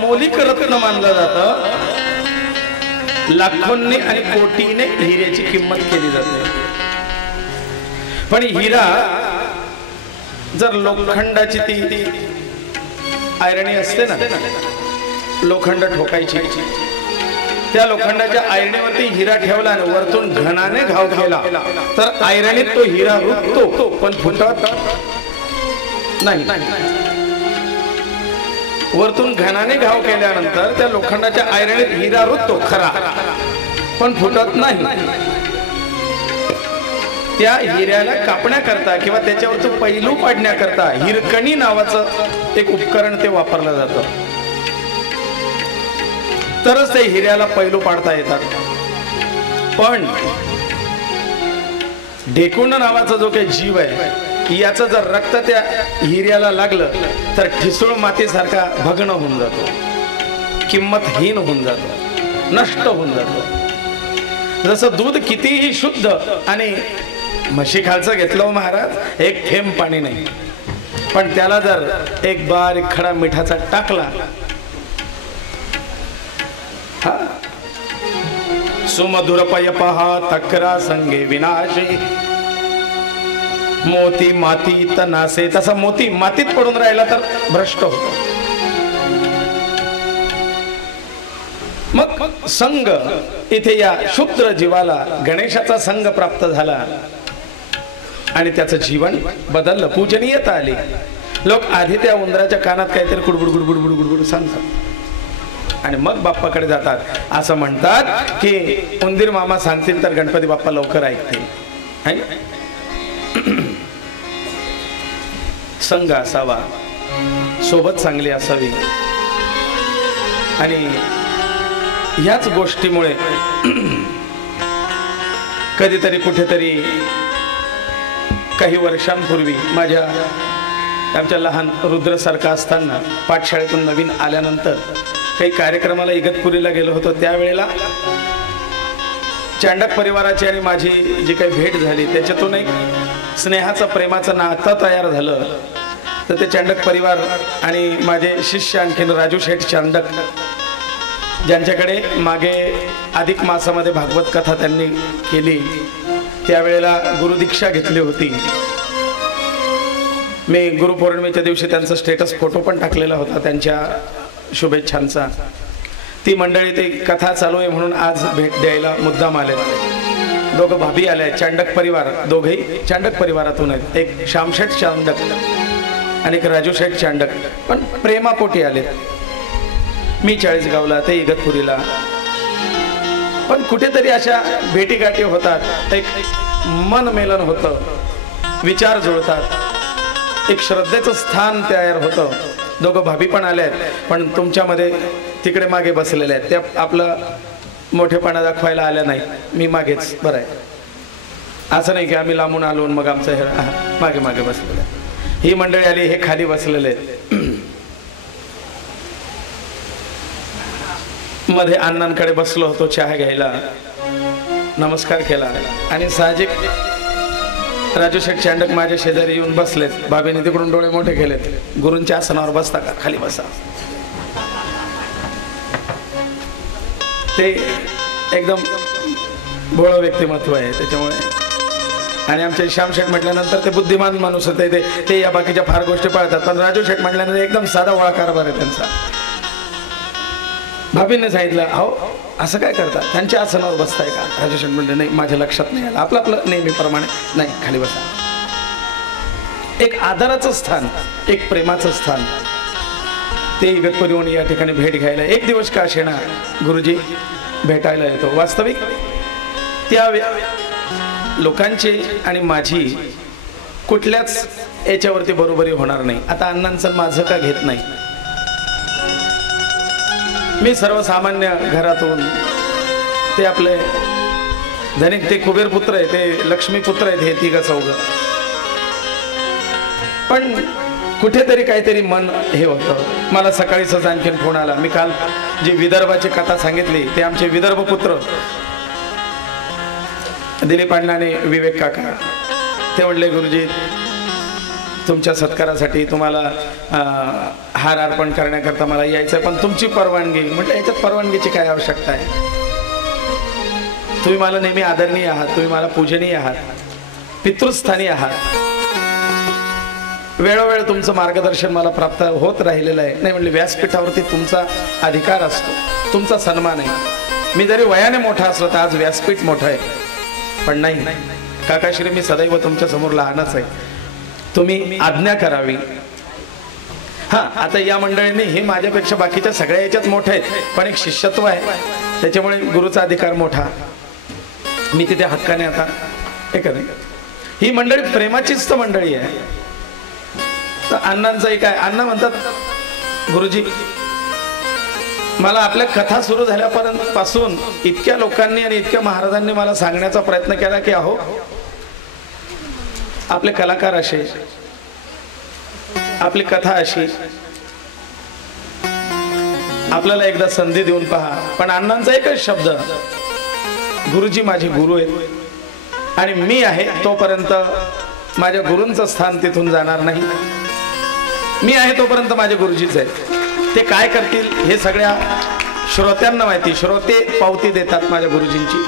मौलिक रत्न मानलं जातं. लाखोंनी आणि कोटीने हिऱ्याची किंमत केली जाते. पण हिरा जर लोखंडाची ती आयरणी असते ना, लोखंड ठोकायची, त्या लोखंडाच्या आयरणीवरती हिरा ठेवला आणि वरतून घनाने घाव केला तर आयरणीत तो हिरा रुततो पण फुटत नाही. वरतून घनाने घाव केल्यानंतर त्या लोखंडाच्या आयरणीत हिरा रुततो खरा, पण फुटत नाही. त्या हिऱ्याला कापण्याकरता किंवा त्याच्यावरच पैलू पाडण्याकरता हिरकणी नावाचं एक उपकरण ते वापरलं जातं. तरच ते हिऱ्याला पैलू पाडता येतात. पण ढेकुण नावाचा जो काही जीव आहे, याचं जर रक्त त्या हिऱ्याला लागलं तर ठिसूळ मातीसारखा भग्न होऊन जातो, किंमतहीन होऊन जातो, नष्ट होऊन जातो. जसं दूध कितीही शुद्ध आणि म्हशी खालचं घेतलं महाराज, एक थेंब पाणी नाही, पण त्याला जर एक बारीक खडा मिठाचा टाकला, हा सुमधुर पय पहा तक्रा संगे विनाशी, मोती मातीत नासे. तसा मोती मातीत पडून राहिला तर भ्रष्ट होतो. मग संग इथे या शूद्र जीवाला गणेशाचा संग प्राप्त झाला आणि त्याचं जीवन बदललं, पूजनीयता आली. लोक आधी त्या उंदराच्या कानात काहीतरी कुडबुड गुडबुड गुडबुड सांगतात आणि मग बाप्पाकडे जातात. असं म्हणतात की उंदीर मामा सांगतील तर गणपती बाप्पा लवकर ऐकतील. संग असावा, सोबत चांगली असावी. आणि ह्याच गोष्टीमुळे कधीतरी कुठेतरी काही वर्षांपूर्वी आमच्या लहान रुद्रसारखा असताना पाठशाळेतून नवीन आल्यानंतर काही कार्यक्रमाला इगतपुरीला गेलो होतो. त्यावेळेला चांडक परिवाराची आणि माझी जी काही भेट झाली त्याच्यातून एक स्नेहाचं प्रेमाचं नातं तयार झालं. तर ते चांडक परिवार आणि माझे शिष्य आणखीन राजू शेठ चांडक, ज्यांच्याकडे मागे अधिक मासामध्ये भागवत कथा त्यांनी केली, त्यावेळेला गुरुदीक्षा घेतली होती. मी गुरुपौर्णिमेच्या दिवशी त्यांचा स्टेटस फोटो पण टाकलेला होता त्यांच्या शुभेच्छांचा. ती मंडळी ते कथा चालू आहे म्हणून आज भेट द्यायला मुद्दाम आले. दोघं भाभी आले, चांडक परिवार, दोघेही चांडक परिवारातून आहेत. एक श्यामशेठ चांडक आणि एक राजू शेठ चांडक, पण प्रेमापोटी आले. मी चाळीसगावला, ते इगतपुरीला. पण कुठेतरी अशा भेटीगाठी होतात, एक मन मेलन होतं, विचार जुळतात, एक श्रद्धेचं स्थान तयार होतं. दोघं भाभी पण आले आहेत, पण तुमच्यामध्ये तिकडे मागे बसलेले आहेत. त्या आपलं मोठेपणा दाखवायला आल्या नाही. मी मागेच बरं आहे, असं नाही की आम्ही लांबून आलो मग आमचं हे मागे मागे बसलेलं आहे. ही मंडळी आली, हे खाली बसलेले आहेत. मध्ये अण्णांकडे बसलो होतो चहा घ्यायला, नमस्कार केला आणि साहजिक राजू शेठ चांडक माझ्या शेजारी येऊन बसलेत. बाबीने तिकडून डोळे मोठे केलेत. गुरूंच्या आसनावर बसता का? खाली बसा. ते एकदम भोळं व्यक्तिमत्व आहे त्याच्यामुळे. आणि आमचे श्याम शेठ म्हटल्यानंतर ते बुद्धिमान माणूस होते, ते या बाकीच्या फार गोष्टी पाळतात. पण राजू शेठ म्हटल्यानंतर एकदम साधा वळा कारभार आहे त्यांचा. भाभीने सांगितलं, अहो असं काय करता, त्यांच्या आसनावर बसताय का? राजू शेठ म्हणले, नाही माझ्या लक्षात नाही आलं. आपलं नेहमीप्रमाणे, नाही खाली बसा. एक आदराचं स्थान, एक प्रेमाचं स्थान. ते इगतपुरीहून या ठिकाणी भेट घ्यायला एक दिवस का असेना गुरुजी भेटायला येतो. वास्तविक त्या लोकांची आणि माझी कुठल्याच याच्यावरती बरोबरी होणार नाही. आता अण्णांचं माझं का घेत नाही. मी सर्वसामान्य घरातून, ते आपले धनिक, ते कुबेर पुत्र आहे, ते लक्ष्मी पुत्र आहेत, हे तिघं चौघं. पण कुठेतरी काहीतरी मन हे होतं. मला सकाळीच आणखीन फोन आला. मी काल जी विदर्भाची कथा सांगितली ते आमचे विदर्भ पुत्र दिलीप अण्णा आणि विवेक काका, ते म्हणले गुरुजी तुमच्या सत्कारासाठी तुम्हाला हार अर्पण करण्याकरता मला यायचं, पण तुमची परवानगी. म्हटलं याच्यात परवानगीची काय आवश्यकता आहे? तुम्ही मला नेहमी आदरणीय आहात, तुम्ही मला पूजनीय आहात, पितृस्थानी आहात. वेळोवेळ तुमचं मार्गदर्शन मला प्राप्त होत राहिलेलं आहे. नाही म्हणले व्यासपीठावरती तुमचा अधिकार असतो, तुमचा सन्मान आहे. मी जरी वयाने मोठा असलो तर आज व्यासपीठ मोठं आहे, पण नाही काकाश्री, मी सदैव तुमच्या समोर लहानच आहे. तुम्ही आज्ञा करावी. हा, आता या मंडळींनी हे माझ्यापेक्षा बाकीच्या सगळ्या याच्यात मोठे आहेत, पण एक शिष्यत्व आहे, त्याच्यामुळे गुरुचा अधिकार मोठा. मी तिथे हक्काने आता नाही. ही मंडळी प्रेमाचीच तर मंडळी आहे. तर अण्णांचंही काय, अण्णा म्हणतात गुरुजी मला आपल्या कथा सुरू झाल्यापर्यंत पासून इतक्या लोकांनी आणि इतक्या महाराजांनी मला सांगण्याचा प्रयत्न केला की अहो आपले कलाकार असे, आपली कथा अशी, आपल्याला एकदा संधी देऊन पहा. पण अण्णांचा एकच शब्द, गुरुजी माझे गुरु आहेत आणि मी आहे तोपर्यंत माझ्या गुरूंचं स्थान तिथून जाणार नाही. मी आहे तोपर्यंत माझे गुरुजीच आहेत. ते काय करतील हे सगळ्या श्रोत्यांना माहिती. श्रोते पावती देतात माझ्या गुरुजींची.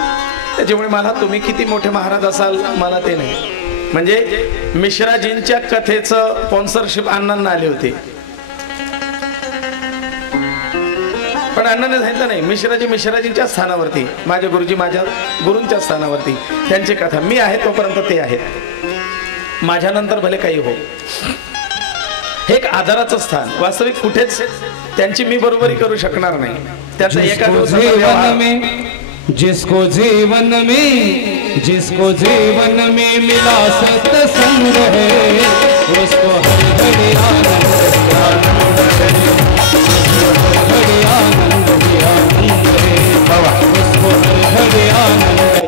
त्याच्यामुळे मला तुम्ही किती मोठे महाराज असाल मला ते नाही. म्हणजे मिश्राजींच्या कथेचं स्पॉन्सरशिप अण्णांना आले होते, पण अण्णांनी सांगितलं नाही, मिश्राजींच्या स्थानावरती, माझे गुरुजी माझ्या गुरूंच्या स्थानावरती, त्यांची कथा. मी आहे तोपर्यंत ते आहेत, माझ्यानंतर भले काही हो. हे एक आदराचं स्थान. वास्तविक कुठेच त्यांची मी बरोबरी करू शकणार नाही. त्याचा एका जिसको जीवन में मिला सत्संग है उसको हर घड़ी आनंद है, उसको हर घड़ी आनंद है.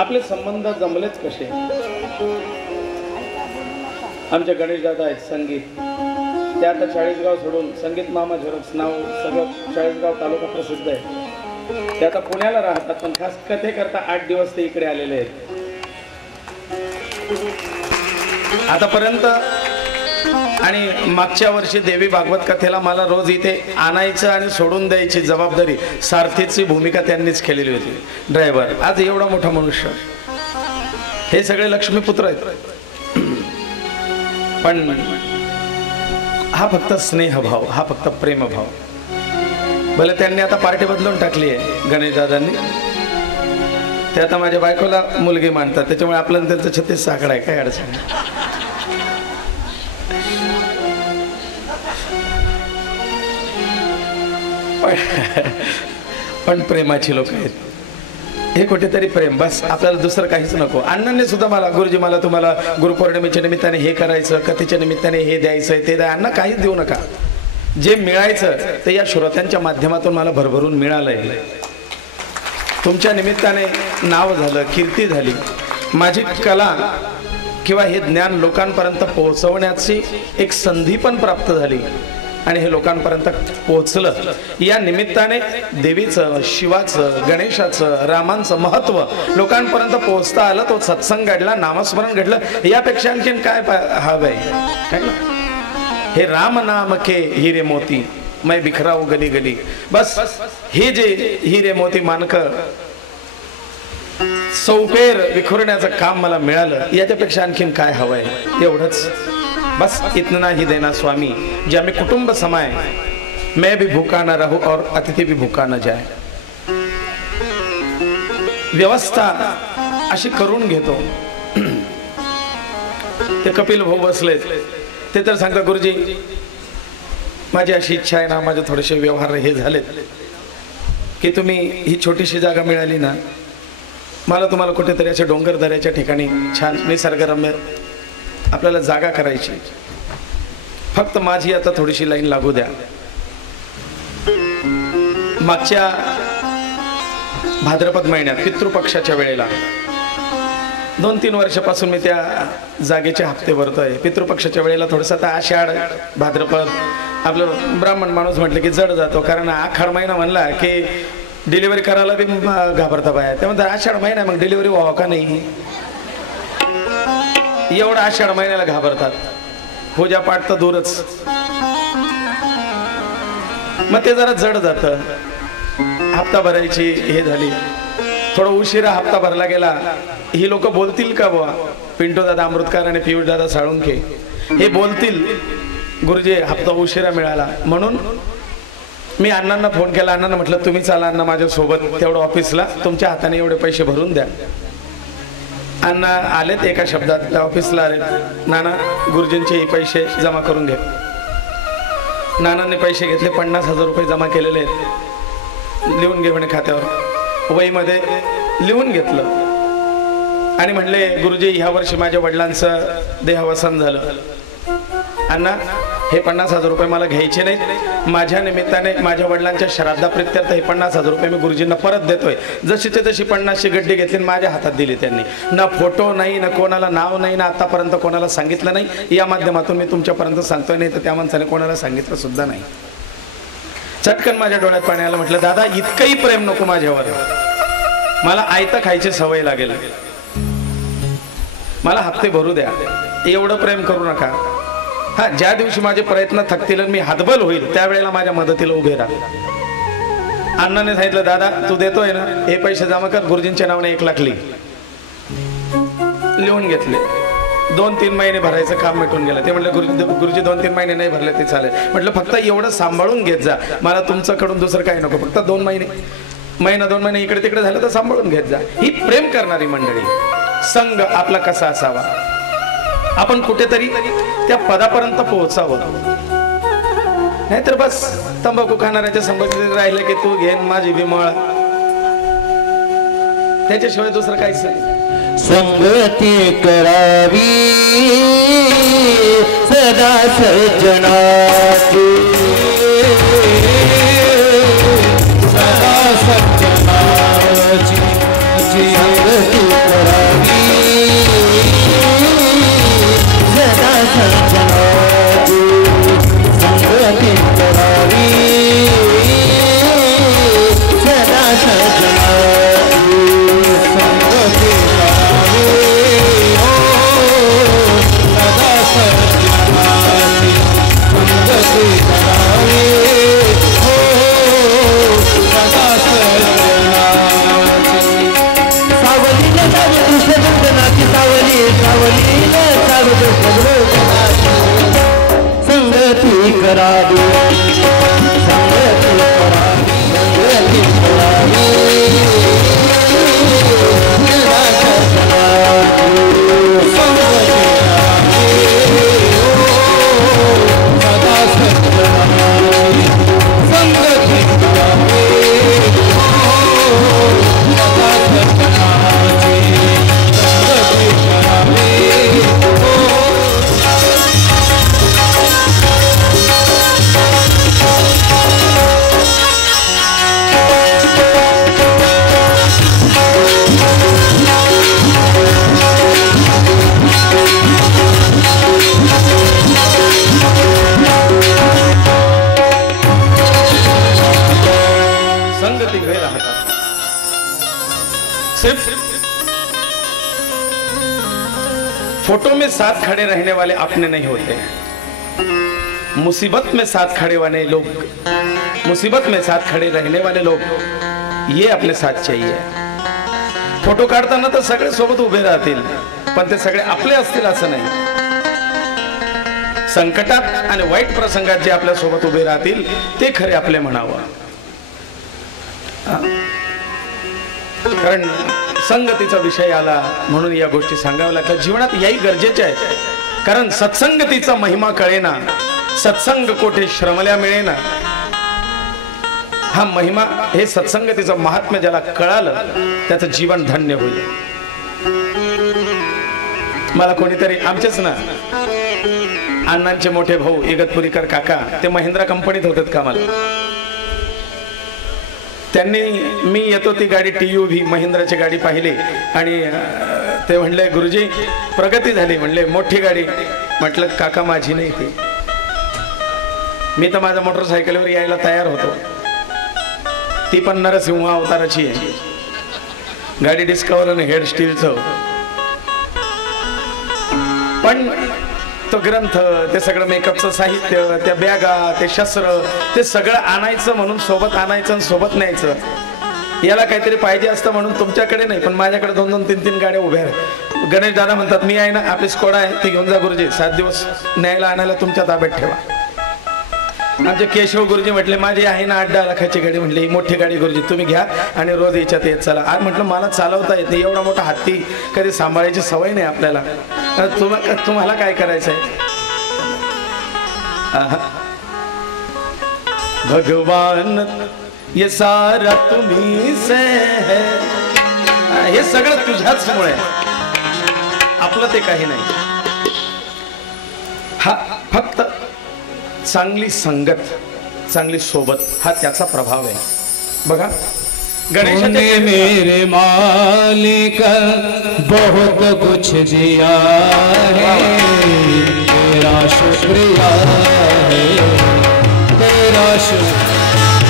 आपले संबंध जमलेच कसे? आमचे गणेश दादा आहेत संगीत, ते आता चाळीसगाव सोडून संगीत मामा झेरॉक्स नाव सगळं चाळीसगाव तालुका प्रसिद्ध आहे. ते आता पुण्याला राहतात, पण खास कथे करता 8 दिवस ते इकडे आलेले आहेत. आतापर्यंत आणि मागच्या वर्षी देवी भागवत कथेला मला रोज इथे आणायचं आणि सोडून द्यायची जबाबदारी सारथीची भूमिका त्यांनीच केलेली होती, ड्रायव्हर. आज एवढा मोठा मनुष्य, हे सगळे लक्ष्मीपुत्र आहेत. पण हा फक्त स्नेहभाव, हा फक्त प्रेमभाव. भले त्यांनी आता पार्टी बदलून टाकली आहे गणेश दादांनी, ते आता माझ्या बायकोला मुलगी मानतात, त्याच्यामुळे आपल्याला त्यांचं 36 साकडा आहे, काय अडचण नाही. पण प्रेमाची लोक आहेत, हे कुठेतरी प्रेम, बस आपल्याला दुसरं काहीच नको. अण्णांनी सुद्धा मला, गुरुजी मला तुम्हाला गुरुपौर्णिमेच्या निमित्ताने हे करायचं, कथेच्या निमित्ताने हे द्यायचं, ते द्या. अण्णा काहीच देऊ नका, जे मिळायचं ते या श्रोत्यांच्या माध्यमातून मला भरभरून मिळालंय. तुमच्या निमित्ताने नाव झालं, कीर्ती झाली, माझी कला किंवा हे ज्ञान लोकांपर्यंत पोहोचवण्याची एक संधी पण प्राप्त झाली आणि हे लोकांपर्यंत पोहोचलं. या निमित्ताने देवीचं, शिवाचं, गणेशाचं, रामांचं महत्त्व लोकांपर्यंत पोहोचता आलं. तो सत्संग घडला, नामस्मरण घडलं, यापेक्षा आणखीन काय हवंय? हे राम नाम के हिरे मोती मैं बिखराऊ गली गली. बस हे जे हिरे मोती मानक सौपेर विखुरण्याचं काम मला मिळालं, याच्यापेक्षा आणखीन काय हवंय? एवढंच बस. इतना ही देना स्वामी जे में कुटुंब समाए, मैं भी भूखा न रहूं और अतिथि भी भूखा न जाए. व्यवस्था अशी करून घेतो. ते कपिल भाऊ बसलेत, ते तर सांगता गुरुजी माझी अशी इच्छा आहे ना, माझे थोडेसे व्यवहार हे झालेत की तुम्ही ही छोटीशी जागा मिळाली ना, मला तुम्हाला कुठेतरी अशा डोंगर दऱ्याच्या ठिकाणी छान निसर्गरम्य आपल्याला जागा करायची, फक्त माझी आता थोडीशी लाईन लागू द्या. मागच्या भाद्रपद महिन्यात पितृपक्षाच्या वेळेला 2-3 वर्षापासून मी त्या जागेचे हप्ते भरतोय. पितृपक्षाच्या वेळेला थोडंसं आता आषाढ भाद्रपद आपलं ब्राह्मण माणूस म्हटलं की जड जातो, कारण आखाड महिना म्हणला की डिलिव्हरी करायला बी घाबरता बाया. ते म्हणतात आषाढ महिना मग डिलिव्हरी व्हावं का नाही, एवढा आषाढ महिन्याला घाबरतात. पूजापाठ तर दूरच, मग ते जरा जड जातं. हप्ता भरायची हे झाली, थोडा उशिरा हप्ता भरला गेला. ही लोक बोलतील का बुवा, पिंटू दादा अमृतकर आणि पियुष दादा साळुंखे हे बोलतील गुरुजी हप्ता उशिरा मिळाला. म्हणून मी अण्णांना फोन केला, अण्णांना म्हटलं तुम्ही चाला अण्णा माझ्यासोबत तेवढं ऑफिसला, तुमच्या हाताने एवढे पैसे भरून द्या. अण्णा आलेत, एका शब्दात ऑफिसला आलेत. नाना गुरुजींचे पैसे जमा करून घे. नानांनी पैसे घेतले, 50,000 रुपये जमा केलेले आहेत, लिहून घे म्हणे खात्यावर. वहीमध्ये लिहून घेतलं आणि म्हणले गुरुजी ह्या वर्षी माझ्या वडिलांचं देहावसान झालं. अण्णा हे 50,000 रुपये मला घ्यायचे नाहीत, माझ्या निमित्ताने माझ्या वडिलांच्या श्राद्धाप्रित्यर्थ हे 50,000 रुपये मी गुरुजींना परत देतोय. जशीचे तशी 50ची गड्डी घेतली माझ्या हातात दिली त्यांनी. ना फोटो नाही, ना कोणाला नाव नाही, ना आतापर्यंत कोणाला सांगितलं नाही. या माध्यमातून मी तुमच्यापर्यंत सांगतोय, नाही तर त्या माणसाने कोणाला सांगितलं सुद्धा नाही. चटकन माझ्या डोळ्यात पाणी आलं. म्हटलं दादा इतकंही प्रेम नको माझ्यावर, मला आयतं खायची सवय लागेल, मला हप्ते भरू द्या, एवढं प्रेम करू नका. हा ज्या दिवशी माझे प्रयत्न थकतील मी हातबल होईल त्यावेळेला माझ्या मदतीला उभे राहा. अण्णाने सांगितलं दादा तू देतोय ना, हे पैसे जमा कर, गुरुजींच्या नावाने 1 लाख लिहून घेतले. 2-3 महिने भरायचं काम मिटून गेलं. ते म्हटलं गुरुजी 2-3 महिने नाही भरले ते चालेल. म्हटलं फक्त एवढं सांभाळून घेत जा, मला तुमच्याकडून दुसरं काही नको, फक्त 2 महिने 2 महिने इकडे तिकडे झालं तर सांभाळून घेत जा. ही प्रेम करणारी मंडळी. संघ आपला कसा असावा, आपण कुठेतरी त्या पदापर्यंत पोहोचावं. नाहीतर बस तंबाखू खाणाऱ्याच्या संबंधित राहिलं की तू घेन माझी बिमळ, त्याच्याशिवाय दुसरं काहीच नाही. संगती करावी सदा सज्जनाची, सदा सज्जनाची संगती करावी सदा करावी संगती करावी संगती करावी सदा सज्जनाची संगती करावी सदा सज्जनाची संगती करावी सदा सज्जनाची संगती करावी संगति में रहता सिर्फ फोटो में साथ खड़े रहने वाले अपने नहीं होते हैं, मुसीबत में साथ खड़े वाले लोग, मुसीबत में साथ खड़े रहने वाले लोग ये अपने साथ चाहिए. फोटो काढताना तर सगळे सोबत उभे राहतील पण ते सगळे आपले असतील असं नाही. संकटात आणि वाईट प्रसंगात जे आपल्या सोबत उभे राहतील ते खरे आपले म्हणावं. कारण संगतीचा विषय आला म्हणून या गोष्टी सांगाव्या लागतात. जीवनात याही गरजेच्या आहेत. कारण सत्संगतीचा महिमा कळेना, सत्संग कोठे श्रमल्या मिळेना. हा महिमा, हे सत्संगतीचं महात्म्य ज्याला कळालं त्याचं जीवन धन्य होईल. मला कोणीतरी आमचेच ना अण्णांचे मोठे भाऊ इगतपुरीकर काका, ते महिंद्रा कंपनीत होते कामाला. त्यांनी मी येतो ती गाडी TUV महिंद्राची गाडी पाहिली आणि ते म्हणले गुरुजी प्रगती झाली. म्हणले मोठी गाडी. म्हटलं काका माझी नाही ती. मी तर माझ्या मोटरसायकलवर यायला तयार होतो. ती पण नरसिंह अवताराची आहे. गाडी डिस्कवर आणि हेड स्टीलचं. पण तो ग्रंथ, ते सगळं मेकअपचं साहित्य, त्या बॅगा, ते शस्त्र, ते सगळं आणायचं म्हणून सोबत आणायचं आणि सोबत न्यायचं. याला काहीतरी पाहिजे असतं म्हणून तुमच्याकडे नाही पण माझ्याकडे 2-2, 3-3 गाड्या उभ्या आहेत. गणेश दादा म्हणतात मी आहे ना, आपली स्कोडा आहे ती घेऊन जा गुरुजी, 7 दिवस न्यायला आणायला तुमच्या ताब्यात ठेवा. आमचे केशव गुरुजी म्हटले माझी आहे ना 8-10 लाखाची गाडी. म्हटली मोठी गाडी गुरुजी तुम्ही घ्या आणि रोज याच्यात येत चला. आज म्हटलं मला चालवता येत नाही, एवढा मोठा हत्ती कधी सांभाळायची सवय नाही आपल्याला. तुम्हाला काय करायचंय? भगवान ये सारा तुम्ही से है. हे सगळं तुझ्याच मुळे, आपलं ते काही नाही. हा फक्त चांगली संगत, चांगली सोबत हा त्याचा प्रभाव आहे. बघा तूने मेरे मालिक बहुत कुछ दिया है, तेरा शुक्रिया है, तेरा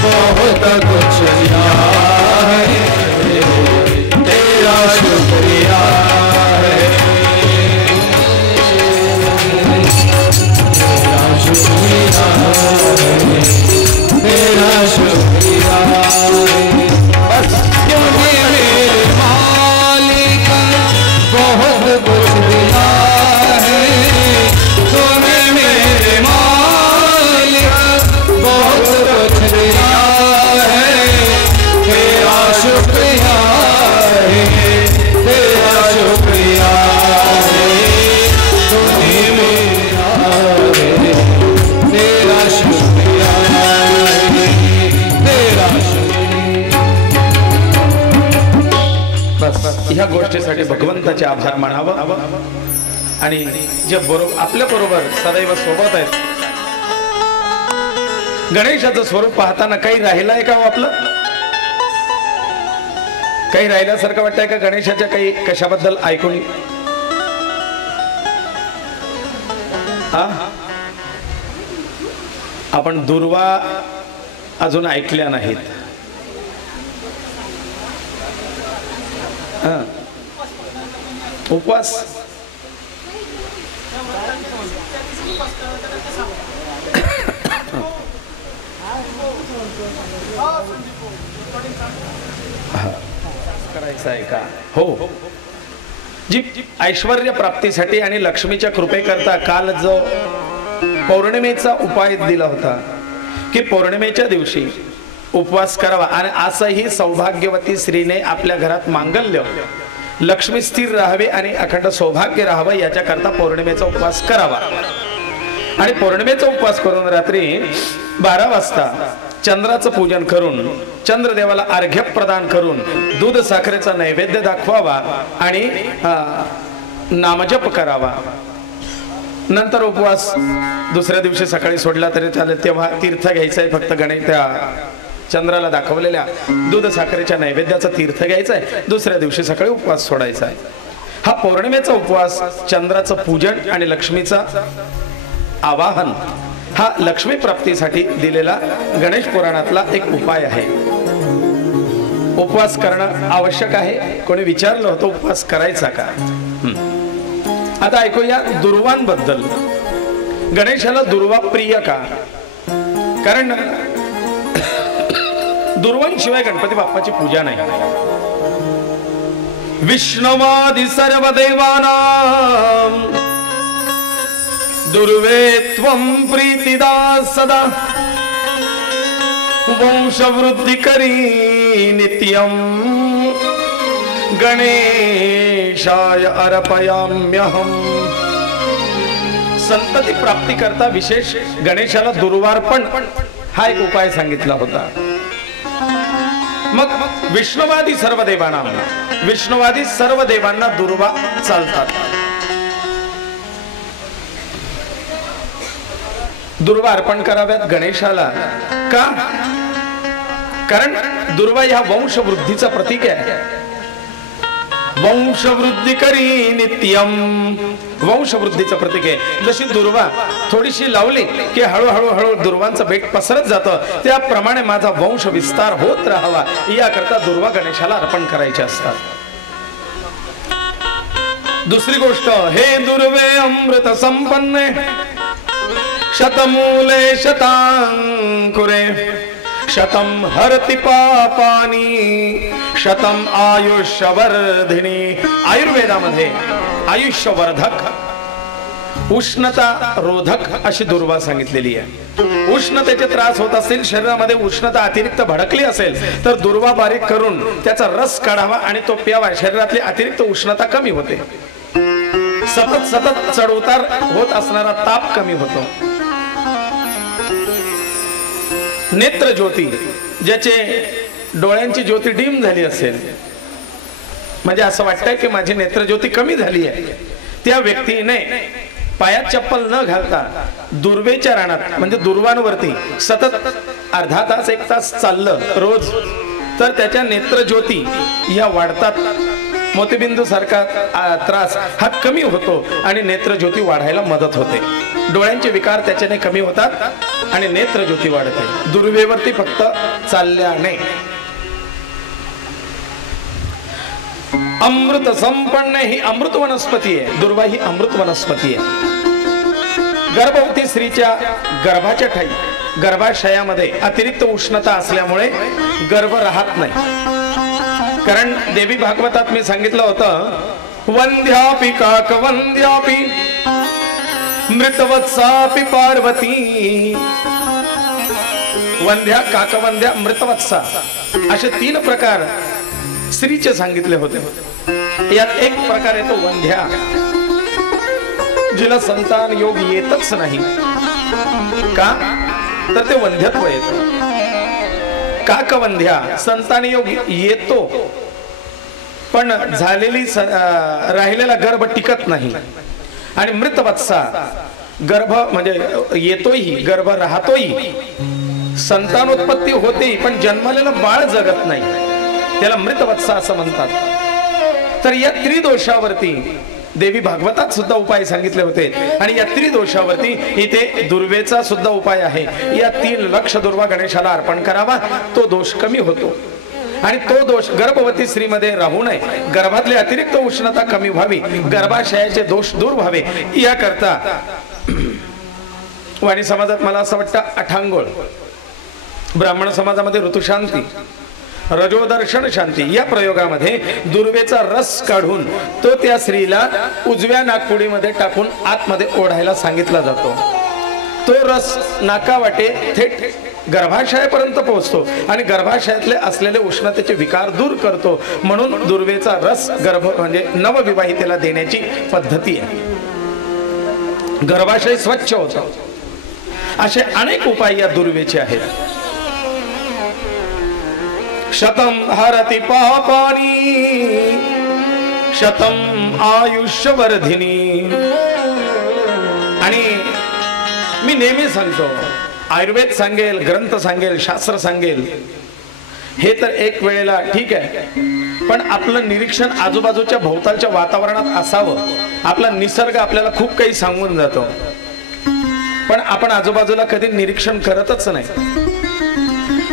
बहुत कुछ दिया है, तेरा शुक्रिया है, तेरा शुक्रिया है, तेरा शुक्रिया है. क्योंकि मेरे मालिक बहुत कुछ दिया है, तूने मेरे मालिक बहुत कुछ दिया है, तेरा शुक्रिया है, तेरा शुक्रिया है, तूने मेरा है, तेरा शुक्रिया है, तेरा ह्या गोष्टीसाठी भगवंताचे आभार मानावं. आणि जे बरोबर आपल्या बरोबर सदैव सोबत आहेत. गणेशाचं स्वरूप पाहताना काही राहिलं आहे का हो आपलं? काही राहिल्यासारखं वाटतंय का गणेशाच्या काही कशाबद्दल ऐकून? आपण दुर्वा अजून ऐकल्या नाहीत. उपवास करायचं आहे का? हो. जी ऐश्वर्य प्राप्तीसाठी आणि लक्ष्मीच्या कृपेकरता काल जो पौर्णिमेचा उपाय दिला होता की पौर्णिमेच्या दिवशी उपवास करावा आणि असंही सौभाग्यवती स्त्रीने आपल्या घरात मांगल्य लक्ष्मी स्थिर राहावे आणि अखंड सौभाग्य राहावं याच्याकरता पौर्णिमेचा उपवास करावा। आणि पौर्णिमेचा उपवास करून रात्री 12 वाजता चंद्राचं पूजन करून चंद्रदेवाला अर्घ्य प्रदान करून दूध साखरेचा नैवेद्य दाखवावा आणि नामजप करावा। नंतर उपवास दुसऱ्या दिवशी सकाळी सोडला तरी चालेल, तेव्हा तीर्थ घ्यायचंय फक्त त्या चंद्राला दाखवलेल्या दूध साखरेच्या नैवेद्याचा तीर्थ घ्यायचंय, दुसऱ्या दिवशी सकाळी उपवास सोडायचा आहे। हा पौर्णिमेचा उपवास चंद्राचं पूजन आणि लक्ष्मीचा आवाहन हा लक्ष्मी प्राप्तीसाठी दिलेला गणेश पुराणातला एक उपाय आहे। उपवास करणं आवश्यक आहे। कोणी विचारलं होतं उपवास करायचा का? आता ऐकूया दुर्वांबद्दल। गणेशाला दुर्वा प्रिय का? कारण दुर्वांशिवाय गणपती बाप्पाची पूजा नाही। विष्णवादि सर्व देवानां दुर्वे त्वं प्रीतिदा सदा वंशवृद्धि करी नित्यं गणेशाय अर्पयाम्यहम्। संतती प्राप्ती करता विशेष गणेशाला दुर्वार्पण हा एक उपाय सांगितला होता। मग विष्णुवादी सर्व देवांना, विष्णुवादी सर्व देवांना दुर्वा चालतात। दुर्वा अर्पण कराव्यात गणेशाला का? कारण दुर्वा ह्या वंशवृद्धीचा प्रतीक आहे। वंशवृद्धी करी नित्यम, वंशवृद्धीचं प्रतीक आहे। जशी दुर्वा थोडीशी लावली की हळूहळू दुर्वांचं बेट पसरत जातं, त्याप्रमाणे माझा वंश विस्तार होत राहावा याकरता दुर्वा गणेशाला अर्पण करायचे असतात। दुसरी गोष्ट, हे दुर्वे अमृत संपन्ने शतमूले शतांकुरे शतम हरति पापानी शतम आयुष्यवर्धिनी। आयुर्वेदामध्ये आयुष्यवर्धक, उष्णता रोधक अशी दुर्वा सांगितलेली आहे। उष्णतेचे त्रास होत असतील, शरीरामध्ये उष्णता अतिरिक्त भडकली असेल तर दुर्वा बारीक करून त्याचा रस काढावा आणि तो प्यावा, शरीरातली अतिरिक्त उष्णता कमी होते। सतत चढउतार होत असणारा ताप कमी होतो। नेत्र ज्योती, ज्याचे डोळ्यांची ज्योती डीम झाली असेल, म्हणजे असं वाटतंय की माझी नेत्र ज्योती कमी झाली आहे, त्या व्यक्तीने पायात चप्पल न घालता दुर्वेच्या रानात म्हणजे दुर्वांवरती सतत अर्धा तास 1 तास चाललं रोज, तर त्याच्या नेत्र ज्योती या वाढतात। मोतीबिंदू सारखा त्रास हा कमी होतो आणि नेत्र ज्योती वाढायला मदत होते। डोळ्यांचे विकार त्याच्याने कमी होतात आणि नेत्र ज्योती वाढते दुर्वेवरती फक्त चालल्याने। अमृत संपन्न ही अमृत वनस्पती आहे, दुर्वा ही अमृत वनस्पती आहे। गर्भवती स्त्रीच्या गर्भाच्या ठाई गर्भाशयामध्ये अतिरिक्त उष्णता असल्यामुळे गर्भ राहत नाही। कारण देवी भागवतात मी सांगितलं होतं, वंद्यापि काकवंद्यापि मृतवत्सापि पार्वती। वंद्या, काकवंद्या, मृतवत्सा असे 3 प्रकार स्त्रीचे सांगितले होते। यात एक प्रकार येतो वंध्या, जिला संतान योग येतच नाही का, तर ते वंध्यत्व येतं। काकवंध्या, संतान योग येतो पण झालेली राहिलेला गर्भ टिकत नाही। आणि मृतवत्सा, गर्भ म्हणजे येतोही, गर्भ राहतोही, संतानोत्पत्ती होते पण जन्मलेलं बाळ जगत नाही, त्याला मृतवत्सा असं म्हणतात। तर या त्रिदोषावरती देवी भागवतात सुद्धा उपाय सांगितले होते आणि या त्रिदोषावरती इथे दुर्वेचा सुद्धा उपाय आहे। या 3 लक्ष दुर्वा गणेशाला अर्पण करावा, तो दोष कमी होतो आणि तो दोष गर्भवती स्त्रीमध्ये राहू नये, गर्भातली अतिरिक्त उष्णता कमी व्हावी, गर्भाशयाचे दोष दूर व्हावे याकरता वाणी समाजात मला असं वाटतं अठांगोळ, ब्राह्मण समाजामध्ये ऋतुशांती, रजोदर्शन शांती या प्रयोगामध्ये दुर्वेचा रस काढून तो त्या स्त्रीला उजव्या नागपुडीमध्ये टाकून आतमध्ये ओढायला सांगितला जातो। तो रस नाकावाटे थेट गर्भाशयापर्यंत पोहोचतो आणि गर्भाशयातले असलेले उष्णतेचे विकार दूर करतो. म्हणून दुर्वेचा रस म्हणजे नवविवाहितेला देण्याची पद्धती आहे. गर्भाशय स्वच्छ होतं. असे अनेक उपाय या दुर्वेचे आहेत. शतम हरति पापानी शतम आयुष्यवर्धिनी. आणि मी नेहमी सांगतो, आयुर्वेद सांगेल, ग्रंथ सांगेल, शास्त्र सांगेल, हे तर एक वेळेला ठीक आहे, पण आपलं निरीक्षण आजूबाजूच्या भोवतालच्या वातावरणात असावं. आपला निसर्ग आपल्याला खूप काही सांगून जातो, पण आपण आजूबाजूला कधी निरीक्षण करतच नाही.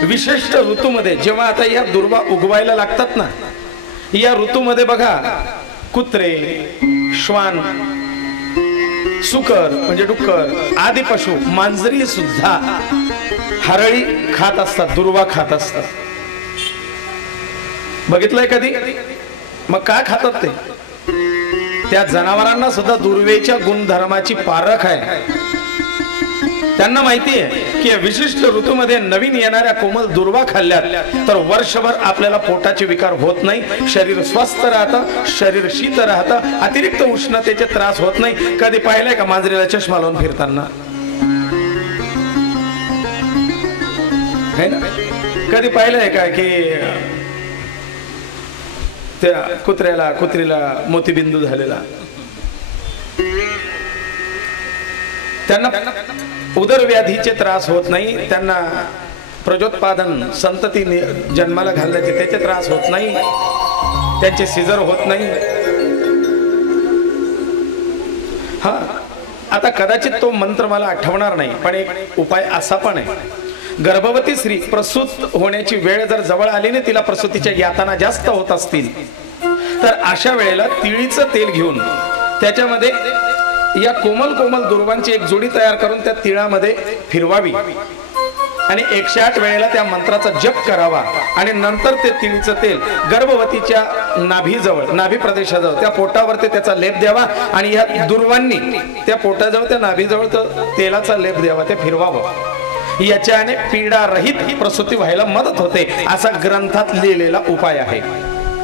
विशिष्ट ऋतूमध्ये जेव्हा आता या दुर्वा उगवायला लागतात ना, या ऋतूमध्ये बघा कुत्रे, श्वान, सुकर म्हणजे डुक्कर आदी पशु, मांजरी सुद्धा हरळी खात असतात, दुर्वा खात असतात. बघितलंय कधी? मग काय खातात ते? त्या जनावरांना सुद्धा दुर्वेच्या गुणधर्माची पारख आहे. त्यांना माहिती आहे की विशिष्ट ऋतूमध्ये नवीन येणाऱ्या कोमल दुर्वा खाल्ल्यात तर वर्षभर आपल्याला पोटाचे विकार होत नाही, शरीर स्वस्थ राहतं, शरीर शीत राहतं, अतिरिक्त उष्णतेचे त्रास होत नाही. कधी पाहिलंय का मांजरीला चष्मा लावून फिरताना? है ना? कधी पाहिलंय का की त्या कुत्रीला मोतीबिंदू झालेला? त्यांना उदरव्याधीचे त्रास होत नाही, त्यांना प्रजोत्पादन संतती जन्माला घालण्याचे त्याचे त्रास होत नाही, त्यांचे सिजर होत नाही. हा, आता कदाचित तो मंत्र मला आठवणार नाही, पण एक उपाय असा पण आहे. गर्भवती स्त्री प्रसूत होण्याची वेळ जर जवळ आली ना, तिला प्रसूतीच्या यातना जास्त होत असतील, तर अशा वेळेला तिळीचं तेल घेऊन त्याच्यामध्ये या कोमल कोमल दुर्वांची एक जोडी तयार करून त्या तिळामध्ये फिरवावी आणि 108 वेळेला त्या मंत्राचा जप करावा आणि नंतर ते तिळीचं तेल गर्भवतीच्या नाभीजवळ, नाभी प्रदेशाजवळ, त्या पोटावरती त्याचा लेप द्यावा आणि या दुर्वांनी त्या पोटाजवळ, त्या नाभीजवळ तेलाचा लेप द्यावा, ते फिरवावं. याच्याने पीडा रहित प्रसूती व्हायला मदत होते, असा ग्रंथात लिहिलेला उपाय आहे.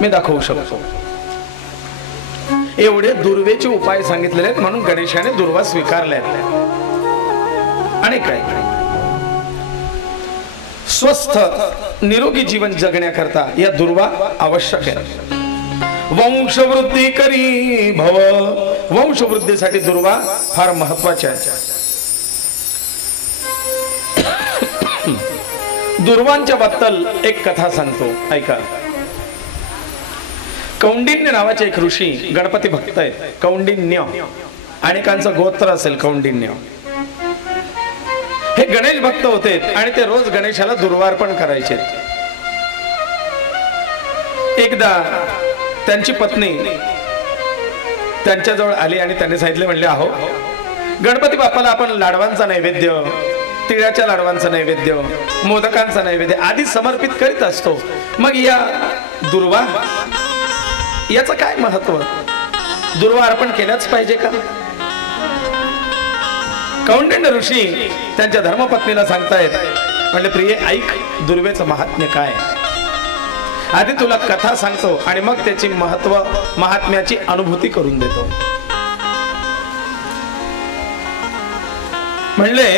मी दाखवू शकतो. एवढे दुर्वेचे उपाय सांगितलेले आहेत, म्हणून गणेशाने दुर्वा स्वीकारल्या. आणि काय स्वस्थ निरोगी जीवन जगण्याकरता या दुर्वा आवश्यक आहे. वंशवृद्धी करी भव, वंशवृद्धीसाठी दुर्वा फार महत्वाच्या आहे. दुर्वांच्या बद्दल एक कथा सांगतो, ऐका. कौंडिन्य नावाचे एक ऋषी गणपती भक्त आहेत. कौंडिन्य अनेकांचं गोत्र असेल कौंडिन्य. हे गणेश भक्त होते आणि ते रोज गणेशाला दुर्वा अर्पण करायचे. एकदा त्यांची पत्नी त्यांच्याजवळ आली आणि त्यांनी सांगितले, म्हणले, अहो गणपती बाप्पाला आपण लाडवांचा नैवेद्य, तिळाच्या लाडवांचा नैवेद्य, मोदकांचा नैवेद्य आधी समर्पित करीत असतो, मग या दुर्वा याचं काय महत्व? दुर्वा अर्पण केल्याच पाहिजे का? कौंडिन्य ऋषी त्यांच्या धर्मपत्नीला सांगतायत, म्हणले, प्रिय ऐक, दुर्वेचं महात्म्य काय. आधी तुला कथा सांगतो आणि मग त्याची महात्म्याची अनुभूती करून देतो. म्हणले,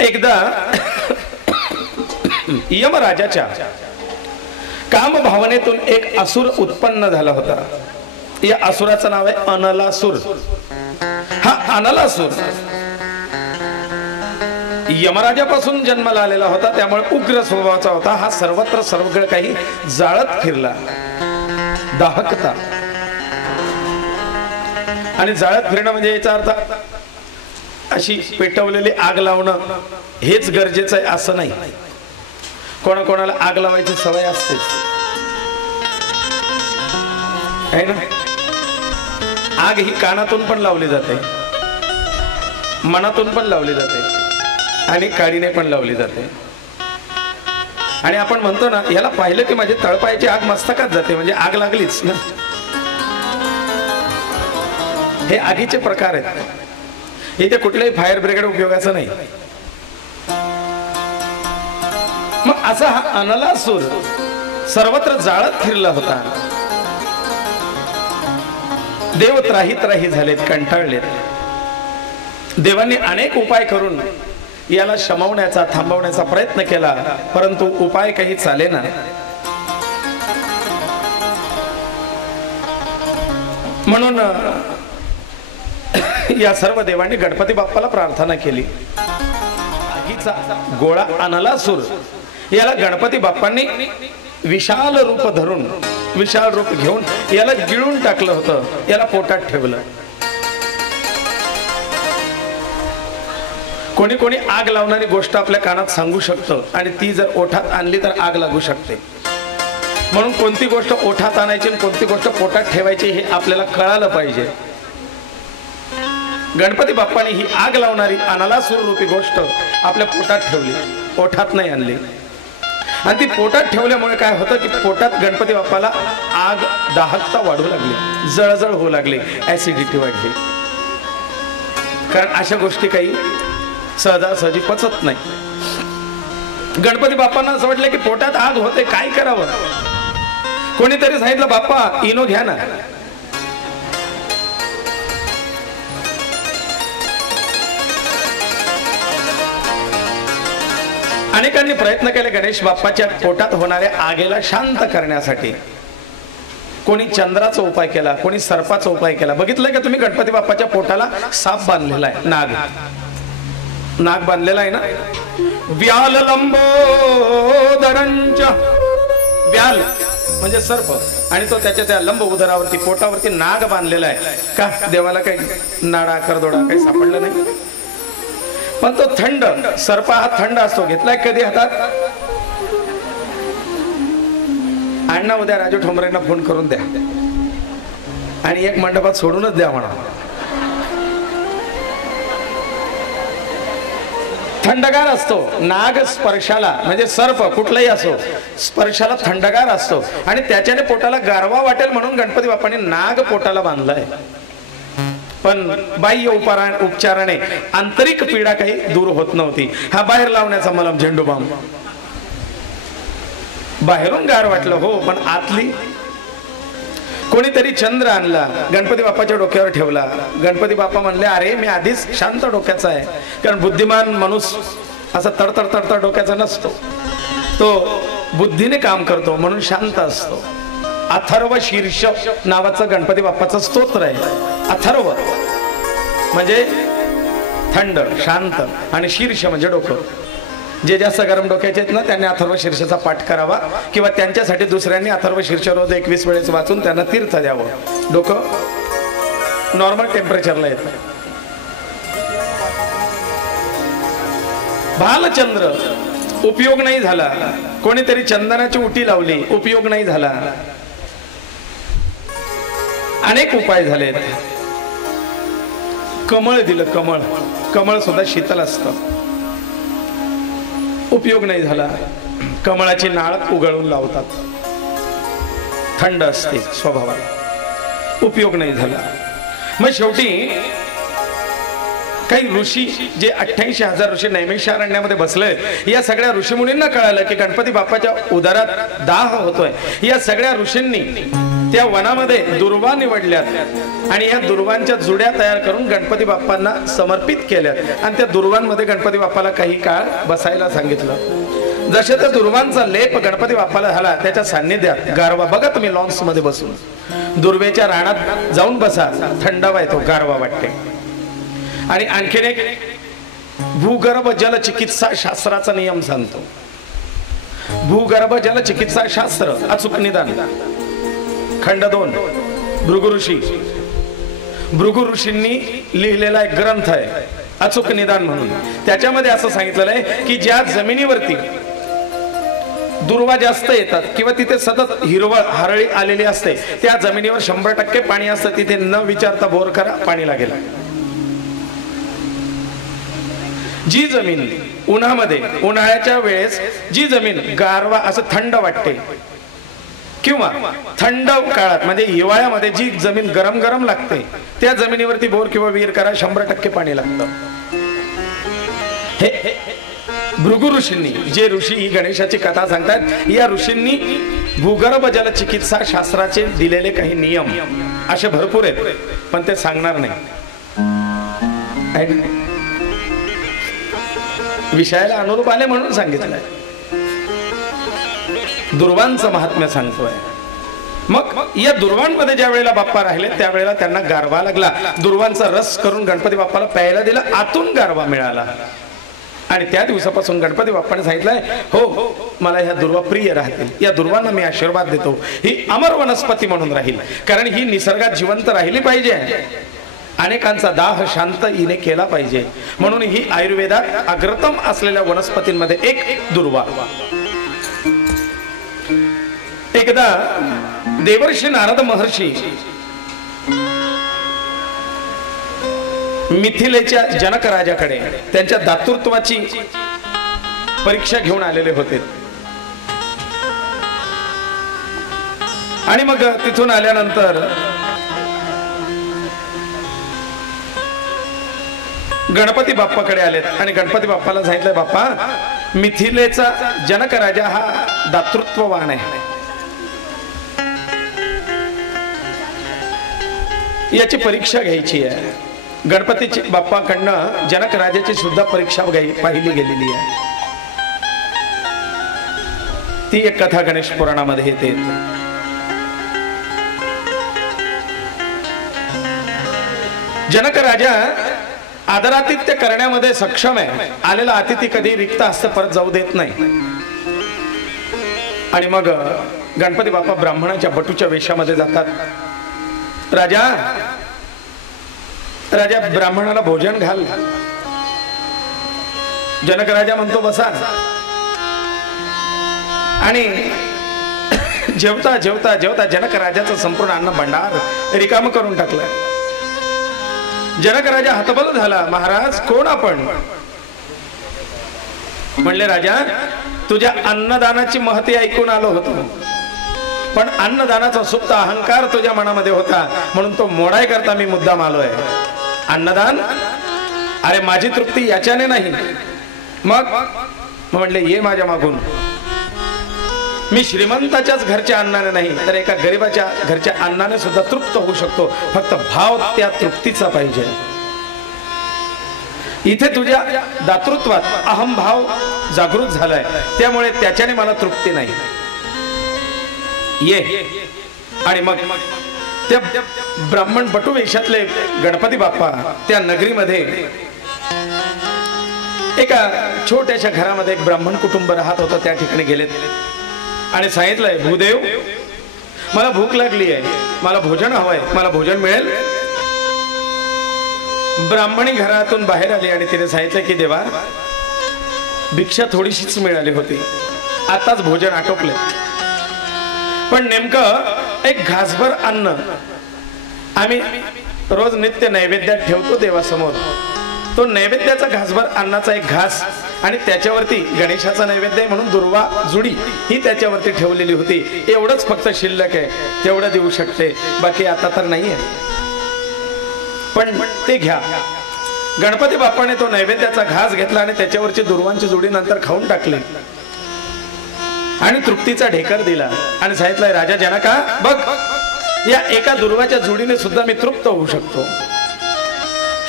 एकदा यमराजाच्या काम भावनेतून एक असुर उत्पन्न झाला होता. या असुराचं नाव आहे अनलासुर. हा अनलासुर यमराजापासून जन्माला आलेला होता, त्यामुळे उग्र स्वभावाचा होता. हा सर्वत्र सर्वत्र काही जाळत फिरला, दाहकता. आणि जाळत फिरणं म्हणजे याचा अर्थ अशी पेटवलेली आग लावणं हेच गरजेचं आहे असं नाही. कोणाकोणाला आग लावायची सवय असते, है ना? आग ही कानातून पण लावली जाते, मनातून पण लावली जाते आणि काडीने पण लावली जाते. आणि आपण म्हणतो ना, याला पाहिलं की माझे तळपायाची आग मस्तकात जाते, म्हणजे आग लागलीच ना. हे आगीचे प्रकार आहेत. इथे कुठल्याही फायर ब्रिगेड उपयोगाचं नाही. मग असा हा अनलासूर सर्वत्र जाळत फिरला होता. देव त्राही त्राही झालेत, कंटाळलेत. देवांनी अनेक उपाय करून याला शमवण्याचा, थांबवण्याचा प्रयत्न केला, परंतु उपाय काही चालेना. म्हणून या सर्व देवांनी गणपती बाप्पाला प्रार्थना केली. आगीचा गोळा अनलासूर याला गणपती बाप्पांनी विशाल रूप धरून, विशाल रूप घेऊन याला गिळून टाकलं होतं, याला पोटात ठेवलं. कोणी कोणी आग लावणारी गोष्ट आपल्या कानात सांगू शकतं आणि ती जर ओठात आणली तर आग लागू शकते. म्हणून कोणती गोष्ट ओठात आणायची आणि कोणती गोष्ट पोटात ठेवायची हे आपल्याला कळालं पाहिजे. गणपती बाप्पाने ही आग लावणारी अनलासूर रूपी गोष्ट आपल्या पोटात ठेवली, ओठात नाही आणली. आणि ती पोटात ठेवल्यामुळे काय होतं की पोटात गणपती बाप्पाला आग, दाहकता वाढू लागली, जळजळ होऊ लागली, ऍसिडिटी वाढली. कारण अशा गोष्टी काही सहजासहजी पचत नाही. गणपती बाप्पांना असं वाटलं की पोटात आग होते, काय करावं. कोणीतरी सांगितलं, बाप्पा इनो घ्या ना. अनेकांनी प्रयत्न केले गणेश बाप्पाच्या पोटात होणाऱ्या आगीला शांत करण्यासाठी. कोणी चंद्राचा उपाय केला, कोणी सर्पाचा उपाय केला. बघितलंय का तुम्ही गणपती बाप्पाच्या पोटाला साप बांधलेला आहे, नाग, नाग बांधलेला आहे ना. व्याल लंबोदरंच, व्याल म्हणजे सर्प, आणि तो त्याच्या त्या लंब उदरावरती, पोटावरती नाग बांधलेला आहे. का देवाला काही नाडा करदोडा काही सापडलं नाही. पण तो थंड सर्प, हा थंड असतो. घेतलाय कधी हातात? अण्णा उद्या राजू ठोंबरेंना फोन करून द्या आणि एक मंडपात सोडूनच द्या म्हणा. थंडगार असतो नाग, स्पर्शाला म्हणजे सर्प कुठलाही असो, स्पर्शाला थंडगार असतो आणि त्याच्याने पोटाला गारवा वाटेल म्हणून गणपती बाप्पाने नाग पोटाला बांधलाय. पण बाह्य उपचाराने आंतरिक पीडा काही दूर होत नव्हती. हा बाहेर लावण्याचा मलम, झेंडूबाम, बाहेरून गार वाटलं हो, पण आतली. कोणीतरी चंद्र आणला, गणपती बाप्पाच्या डोक्यावर ठेवला. गणपती बाप्पा म्हणले, अरे मी आधीच शांत डोक्याचा आहे. कारण बुद्धिमान माणूस असा तडतड तडतड डोक्याचा नसतो, तो बुद्धीने काम करतो म्हणून शांत असतो. अथर्व शीर्ष नावाचं गणपती बाप्पाचं स्तोत्र आहे. अथर्व म्हणजे थंड, शांत, आणि शीर्ष म्हणजे डोकं. जे जास्त गरम डोक्याचे आहेत ना त्यांनी अथर्व शीर्षाचा पाठ करावा, किंवा त्यांच्यासाठी दुसऱ्यांनी अथर्व शीर्ष रोज 21 वेळेस वाचून त्यांना तीर्थ द्यावं. डोकं नॉर्मल टेम्परेचरला येतं. भालचंद्र, उपयोग नाही झाला. कोणीतरी चंदनाची उटी लावली, उपयोग नाही झाला. अनेक उपाय झालेत. कमळ दिलं, कमळ, कमळ सुद्धा शीतल असतं, उपयोग नाही झाला. कमळाची नाळ उघळून लावतात, थंड असते स्वभावात, उपयोग नाही झाला. मग शेवटी काही ऋषी, जे 88,000 ऋषी नैमिषारण्यामध्ये बसले, या सगळ्या ऋषीमुनींना कळालं की गणपती बाप्पाच्या उदरात दाह होतोय. या सगळ्या ऋषींनी त्या वनामध्ये दुर्वा निवडल्यात आणि या दुर्वांच्या जुड्या तयार करून गणपती बाप्पांना समर्पित केल्यात. आणि त्या दुर्वांमध्ये गणपती बाप्पाला काही काळ बसायला सांगितलं. जसे त्या दुर्वांचा लेप गणपती बाप्पाला झाला, त्याच्या सान्निध्यात गारवा. बघा तुम्ही लॉन्स मध्ये बसून दुर्वेच्या रानात जाऊन बसा, थंडावा येतो, गारवा वाटते. आणि आणखीन एक भूगर्भ जल चिकित्सा शास्त्राचा नियम सांगतो. भूगर्भ जल चिकित्सा शास्त्र अचूक निदान, खंड 2, भृगु ऋषी. भृगु ऋषींनी लिहिलेला एक ग्रंथ आहे अचूक निदान म्हणून. त्याच्यामध्ये असं सांगितलेलं आहे की ज्या जमिनीवरती दुर्वा जास्त येतात किंवा तिथे सतत हिरवळ हरळी आलेली असते, त्या जमिनीवर 100% पाणी असतं. तिथे न विचारता बोर करा, पाणी लागेल. जी जमीन उन्हामध्ये, उन्हाळ्याच्या वेळेस जी जमीन गारवा असं थंड वाटते, किंवा थंड काळात म्हणजे हिवाळ्यामध्ये जी जमीन गरम गरम लागते त्या जमिनीवरती बोर किंवा विहीर करा, 100% पाणी लागतं. हे भृगु ऋषींनी, जे ऋषी ही गणेशाची कथा सांगतात, या ऋषींनी भूगर्भ जल चिकित्सा शास्त्राचे दिलेले काही नियम असे भरपूर आहेत, पण ते सांगणार नाही. विषयाला अनुरूप आले म्हणून सांगितलंय. दुर्वांचं महात्म्य सांगतोय. मग या दुर्वांमध्ये ज्या वेळेला बाप्पा राहिले त्यावेळेला त्यांना गारवा लागला. दुर्वांचा रस करून गणपती बाप्पाला प्यायला दिला, आतून गारवा मिळाला. आणि त्या दिवसापासून गणपती बाप्पाने सांगितलंय, हो मला ह्या दुर्वा प्रिय राहतील, या दुर्वांना मी आशीर्वाद देतो. ही अमर वनस्पती म्हणून राहील, कारण ही निसर्गात जिवंत राहिली पाहिजे. अनेकांचा दाह शांत हिने केला पाहिजे, म्हणून ही आयुर्वेदात अग्रतम असलेल्या वनस्पतींमध्ये एक दुर्वा. एकदा देवर्षी नारद महर्षी मिथिलेच्या जनक राजाकडे त्यांच्या दातृत्वाची परीक्षा घेऊन आलेले होते. आणि मग तिथून आल्यानंतर गणपती बाप्पाकडे आलेत आणि गणपती बाप्पाला सांगितलंय, बाप्पा मिथिलेचा जनक राजा हा दातृत्ववान आहे, याची परीक्षा घ्यायची आहे. गणपतीची बाप्पाकडनं जनक राजाची सुद्धा परीक्षा पाहिली गेलेली आहे. ती एक कथा गणेश पुराणामध्ये येते. जनक राजा आदरातिथ्य करण्यामध्ये सक्षम आहे. आलेला अतिथी कधी रिक्त हस्त परत जाऊ देत नाही. आणि मग गणपती बाप्पा ब्राह्मणाच्या बटूच्या वेशामध्ये जातात. राजा ब्राह्मणाला भोजन घाल. जनक राजा म्हणतो बसा. आणि जेवता जेवता जेवता जनक राजाचं संपूर्ण अन्न भांडार रिकाम करून टाकलं. जनक राजा हतबल झाला. महाराज कोण आपण? म्हणले, राजा तुझ्या अन्नदानाची महती ऐकून आलो होतो, पण अन्नदानाचा सुप्त अहंकार तुझ्या मनामध्ये होता, म्हणून तो मोडाय करता मी मुद्दाम आलोय. अन्नदान, अरे माझी तृप्ती याच्याने नाही. मग म्हणले, ये माझ्या मागून. मी श्रीमंताच्याच घरच्या अन्नाने नाही तर एका गरीबाच्या घरच्या अन्नाने सुद्धा तृप्त होऊ शकतो, फक्त भाव त्या तृप्तीचा पाहिजे. इथे तुझ्या दातृत्वात अहमभाव जागृत झालाय, त्यामुळे त्याच्याने मला तृप्ती नाही. ये. आणि मग त्या ब्राह्मण बटू वेशातले गणपती बाप्पा त्या नगरीमध्ये एका छोट्याशा घरामध्ये एक ब्राह्मण कुटुंब राहत होतं, त्या ठिकाणी गेलेत आणि सांगितलंय, भूदेव मला भूक लागली आहे, मला भोजन हवंय, मला भोजन मिळेल? ब्राह्मणी घरातून बाहेर आली आणि तिने सांगितलं की देवा, भिक्षा थोडीशीच मिळाली होती, आताच भोजन आटोपले, पण नेमकं एक घासभर अन्न आम्ही रोज नित्य नैवेद्यात ठेवतो देवासमोर, तो नैवेद्याचा घासभर अन्नाचा एक घास आणि त्याच्यावरती गणेशाचा नैवेद्य म्हणून दुर्वा जुडी ही त्याच्यावरती ठेवलेली होती, एवढंच फक्त शिल्लक आहे, तेवढं देऊ शकते, बाकी आता तर नाही आहे, पण ते घ्या. गणपती बाप्पाने तो नैवेद्याचा घास घेतला आणि त्याच्यावरची दुर्वांची जुडी नंतर खाऊन टाकली आणि तृप्तीचा ढेकर दिला आणि सांगितलंय, राजा जनका बघ, या एका दुर्वाच्या जुडीने सुद्धा मी तृप्त होऊ शकतो.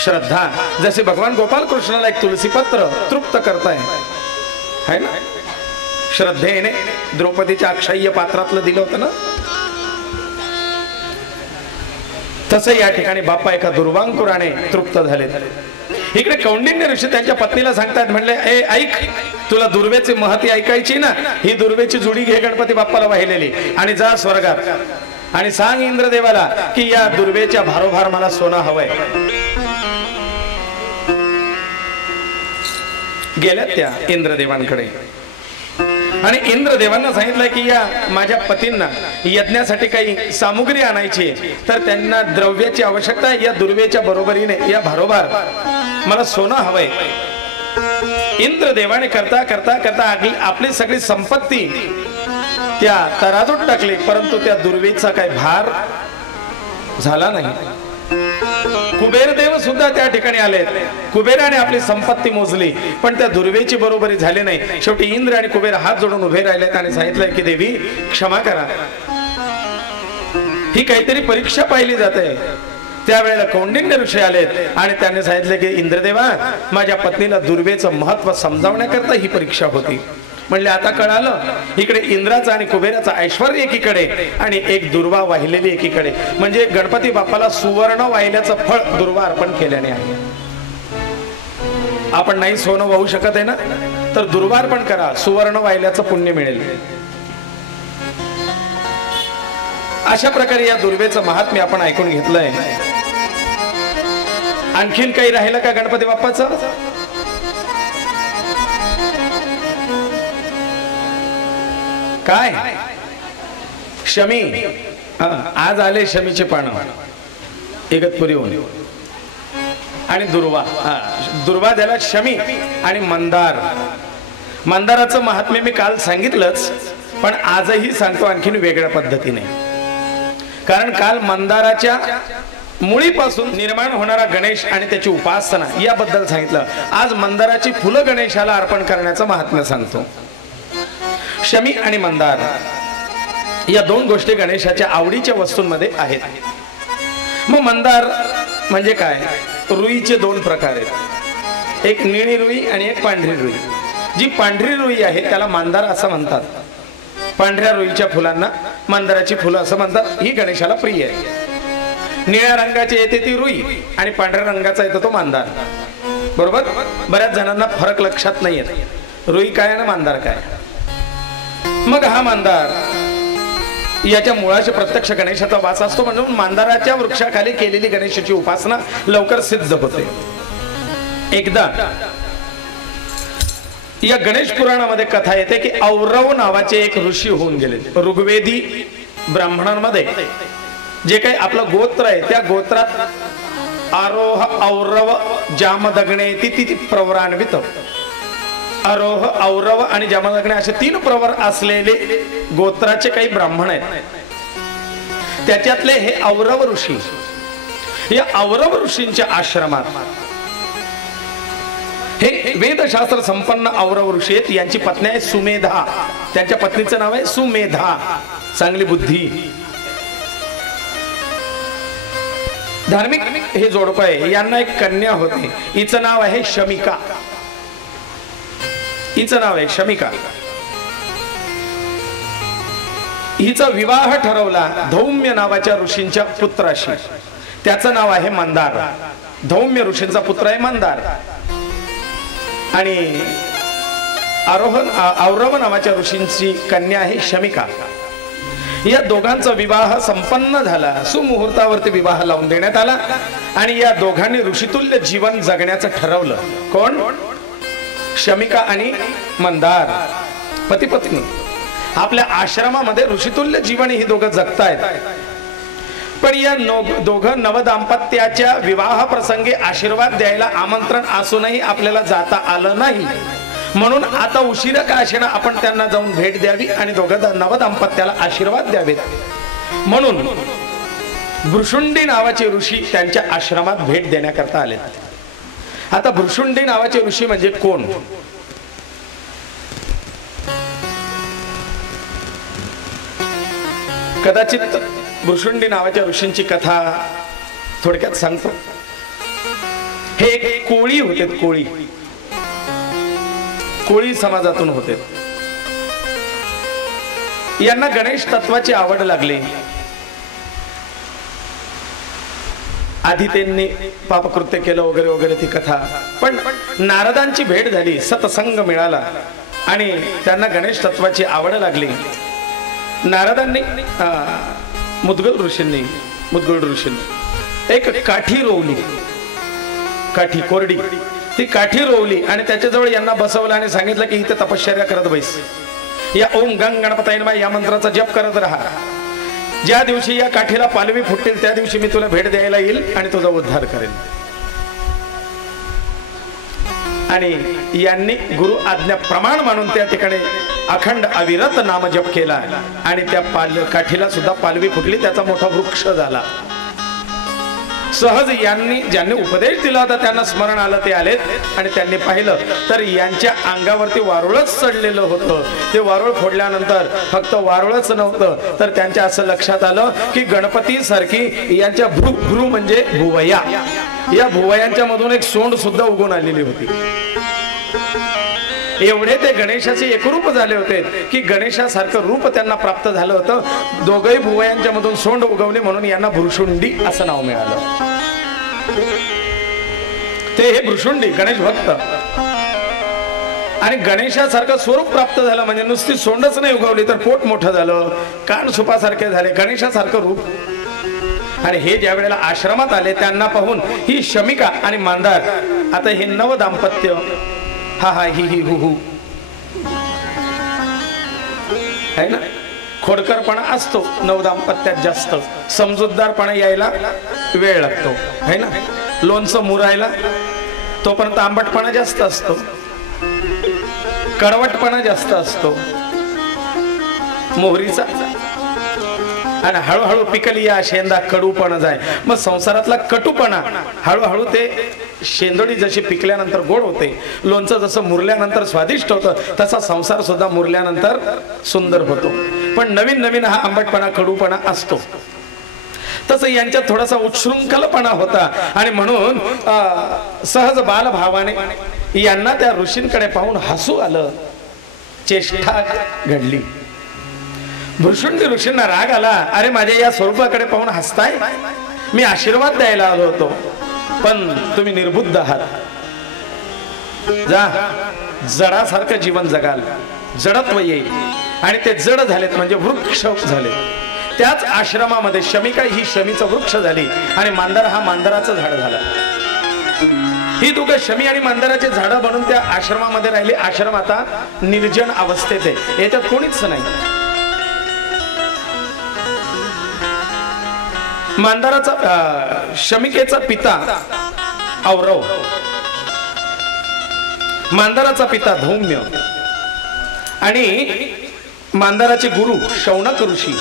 श्रद्धा जसे भगवान गोपाल कृष्णाला एक तुलसी पत्र तृप्त करताय है ना, श्रद्धेने द्रौपदीच्या अक्षय्य पात्रातलं दिलं होतं ना, तसं या ठिकाणी बाप्पा एका दुर्वांकुराने तृप्त झाले. इकडे कौंडिन्य ऋषी त्यांच्या पत्नीला सांगतात, म्हणले, ए ऐक, तुला दुर्वेची महती ऐकायची ना, ही दुर्वेची जुडी घे गणपती बाप्पाला वाहिलेली आणि जा स्वर्गात आणि सांग इंद्रदेवाला की या दुर्वेच्या भारोभार मला सोनं हवंय. गेल्या त्या इंद्रदेवांकडे आणि इंद्रदेवांना सांगितलं की या माझ्या पतींना यज्ञासाठी काही सामुग्री आणायची, तर त्यांना द्रव्याची आवश्यकता आहे, या दुर्वेच्या बरोबरीने या भारोभार मला सोनं हवंय. इंद्रदेवाने करता करता करता आपली सगळी संपत्ती त्या तराजूत टाकली, परंतु त्या दुर्वेचा काही भार झाला नाही. कुबेर देव सुद्धा त्या ठिकाणी आले. कुबेराने आपली संपत्ती मोजली, पण त्या दुर्वेची बरोबरी झाली नाही. शेवटी इंद्र आणि कुबेर हात जोडून उभे राहिलेत आणि सांगितलंय की देवी क्षमा करा, ही काहीतरी परीक्षा पाहिली जाते. त्यावेळेला कौंडिन्य ऋषी आलेत आणि त्यांनी सांगितले की इंद्रदेवा, माझ्या पत्नीला दुर्वेचं महत्व समजावण्याकरता ही परीक्षा होती. म्हणले आता कळालं, इकडे इंद्राचं आणि कुबेराचं ऐश्वर्य एकीकडे आणि एक दुर्वा वाहिलेली एकीकडे. म्हणजे गणपती बाप्पाला सुवर्ण वाहिल्याचं फळ दुर्वा अर्पण केल्याने आहे. आपण नाही सोनं वाहू शकत आहे ना, तर दुर्वा अर्पण करा, सुवर्ण वाहिल्याचं पुण्य मिळेल. अशा प्रकारे या दुर्वेचं महात्म्य आपण ऐकून घेतलंय. आणखीन काही राहिलं का गणपती बाप्पाचं? काय? शमी. आज आले शमीचे पानं इगतपुरीहून. आणि दुर्वा, दुर्वा त्याला शमी आणि मंदार. मंदाराचं महात्म्य मी काल सांगितलंच, पण आजही सांगतो आणखीन वेगळ्या पद्धतीने. कारण काल मंदाराच्या मुळीपासून निर्माण होणारा गणेश आणि त्याची उपासना याबद्दल सांगितलं. आज मंदाराची फुलं गणेशाला अर्पण करण्याचं महात्म्य सांगतो. शमी आणि मंदार या दोन गोष्टी गणेशाच्या आवडीच्या वस्तूंमध्ये आहेत. मग मंदार म्हणजे काय? रुईचे दोन प्रकार आहेत, एक निळी रुई आणि एक पांढरी रुई. जी पांढरी रुई आहे त्याला मंदार असं म्हणतात. पांढऱ्या रुईच्या फुलांना मंदाराची फुलं असं म्हणतात. ही गणेशाला प्रिय आहे. निळ्या रंगाची येते ती रुई आणि पांढऱ्या रंगाचा येतो तो मंदार. बरोबर? बऱ्याच जणांना फरक लक्षात नाही येत, रुई काय आणि मंदार काय. मग हा मंदार याच्या मुळाशी प्रत्यक्ष गणेशाचा वास असतो, म्हणून मंदाराच्या वृक्षाखाली केलेली गणेशाची उपासना लवकर सिद्ध होते. एकदा या गणेश पुराणामध्ये कथा येते की औरव नावाचे एक ऋषी होऊन गेले. ऋग्वेदी ब्राह्मणांमध्ये जे काही आपलं गोत्र आहे त्या गोत्रात आरोह, औरव, जामदग्ने ती प्रवरान्वित. आरोह, औरव आणि जामदग्ने असे 3 प्रवर असलेले गोत्राचे काही ब्राह्मण आहेत. त्याच्यातले हे औरव ऋषी. या औरव ऋषींच्या आश्रमात हे वेदशास्त्र संपन्न औरव ऋषी आहेत. यांची पत्नी आहे सुमेधा. त्यांच्या पत्नीचं नाव आहे सुमेधा, चांगली बुद्धी. धार्मिक हे जोडपं आहे. यांना एक कन्या होती, हिचं नाव आहे शमिका. हिचं नाव आहे शमिका. हिचा विवाह ठरवला धौम्य नावाच्या ऋषींच्या पुत्राशी. त्याचं नाव आहे मंदार. धौम्य ऋषींचा पुत्र आहे मंदार. आणि औरव नावाच्या ऋषींची कन्या आहे शमिका. या दोघांचा विवाह संपन्न झाला. सुमुहूर्तावरती विवाह लावून देण्यात आला आणि या दोघांनी ऋषितुल्य जीवन जगण्याचं ठरवलं. कोण? शमिका आणि मंदार, पती पत्नी. आपल्या आश्रमामध्ये ऋषितुल्य जीवन ही दोघं जगतायत. पण या दोघं नवदाम्पत्याच्या विवाह प्रसंगी आशीर्वाद द्यायला आमंत्रण असूनही आपल्याला जाता आलं नाही. म्हणून आता उशिरा का असेना आपण त्यांना जाऊन भेट द्यावी आणि दोघं नवदाम्पत्याला आशीर्वाद द्यावेत. म्हणून भृशुंडी नावाचे ऋषी त्यांच्या आश्रमात भेट देण्याकरता आले. आता भृशुंडी नावाचे ऋषी म्हणजे कोण? कदाचित भृशुंडी नावाच्या ऋषींची कथा थोडक्यात सांगतो. हे एक कोळी होते. कोळी समाजातून होते. यांना गणेश तत्वाची आवड लागली. आधी त्यांनी पापकृत्य केलं वगैरे वगैरे ती कथा. पण नारदांची भेट झाली, सत्संग मिळाला आणि त्यांना गणेश तत्वाची आवड लागली. नारदांनी मुद्गल ऋषींनी एक काठी रोवली, काठी कोरडी. ती काठी रोवली आणि त्याच्याजवळ यांना बसवलं आणि सांगितलं की इथे तपश्चर्या करत बैस. या ओम गंग गणपताय नमः या मंत्राचा जप करत राहा. ज्या दिवशी या काठीला पालवी फुटतील त्या दिवशी मी तुला भेट द्यायला येईल आणि तुझा उद्धार करेन. आणि यांनी गुरु आज्ञा प्रमाण मानून त्या ठिकाणी अखंड अविरत नाम जप केला आणि त्या काठीला सुद्धा पालवी फुटली, त्याचा मोठा वृक्ष झाला. सहज ज्यांनी उपदेश दिला होता त्यांना स्मरण आलं, ते आलेत आणि त्यांनी पाहिलं तर यांच्या अंगावरती वारुळच चढलेलं होतं. ते वारुळ फोडल्यानंतर फक्त वारुळच नव्हतं तर त्यांच्या असं लक्षात आलं की गणपती सारखी यांच्या भ्रू म्हणजे भुवया, या भुवयांच्या मधून एक सोंड सुद्धा उगून आलेली होती. एवढे ते गणेशाचे एकरूप झाले होते की गणेशासारखं रूप त्यांना प्राप्त झालं होतं. दोघही भुवयांच्या मधून सोंड उगवले म्हणून यांना भृशुंडी असं नाव मिळालं. ते हे भृशुंडी गणेश भक्त आणि गणेशासारखं स्वरूप प्राप्त झालं म्हणजे नुसती सोंडच नाही उगवली तर पोट मोठं झालं, कान सुपासारखे झाले, गणेशासारखं रूप. आणि हे ज्या वेळेला आश्रमात आले त्यांना पाहून ही शमिका आणि मांदार, आता हे नव दाम्पत्य, हा हा ही ही हु हु है ना, खोडकरपणा असतो नवदाम्पत्यात जास्त, समजूतदारपणा यायला वेळ लागतो है ना, लोणचं मुरायला तोपर्यंत आंबटपणा जास्त असतो, कडवटपणा जास्त असतो मोहरीचा, आणि हळूहळू पिकली या शेंदा कडूपणा जाय. मग संसारातला कटूपणा हळूहळू ते शेंदोडी जशी पिकल्यानंतर गोड होते, लोणचं जसं मुरल्यानंतर स्वादिष्ट होतं, तसा संसार सुद्धा मुरल्यानंतर सुंदर होतो. पण नवीन नवीन हा आंबटपणा कडूपणा असतो. तसं यांच्यात थोडासा उच्छृंखलपणा होता आणि म्हणून सहज बालभावाने यांना त्या ऋषींकडे पाहून हसू आलं, चेष्टा घडली. भृशुंडी ऋषींना राग आला, अरे माझ्या या स्वरूपाकडे पाहून हसताय, मी आशीर्वाद द्यायला आलो होतो पण तुम्ही निर्बुद्ध आहात. जा जडासारखं जीवन जगाल, जडत्व येईल आणि ते जड झालेत म्हणजे वृक्ष झाले. त्याच आश्रमामध्ये शमिका ही शमीचं वृक्ष झाली आणि मांदार हा मांदाराचं झाड झालं. ही दोघं शमी आणि मांदाराचे झाडं बनून त्या आश्रमामध्ये राहिली. आश्रम आता निर्जन अवस्थेत आहे, याच्यात कोणीच नाही. मांदाराचा शमिकेचा पिता औरव, मांदाराचा पिता धौम्य आणि मांदाराचे गुरु शौनक ऋषी.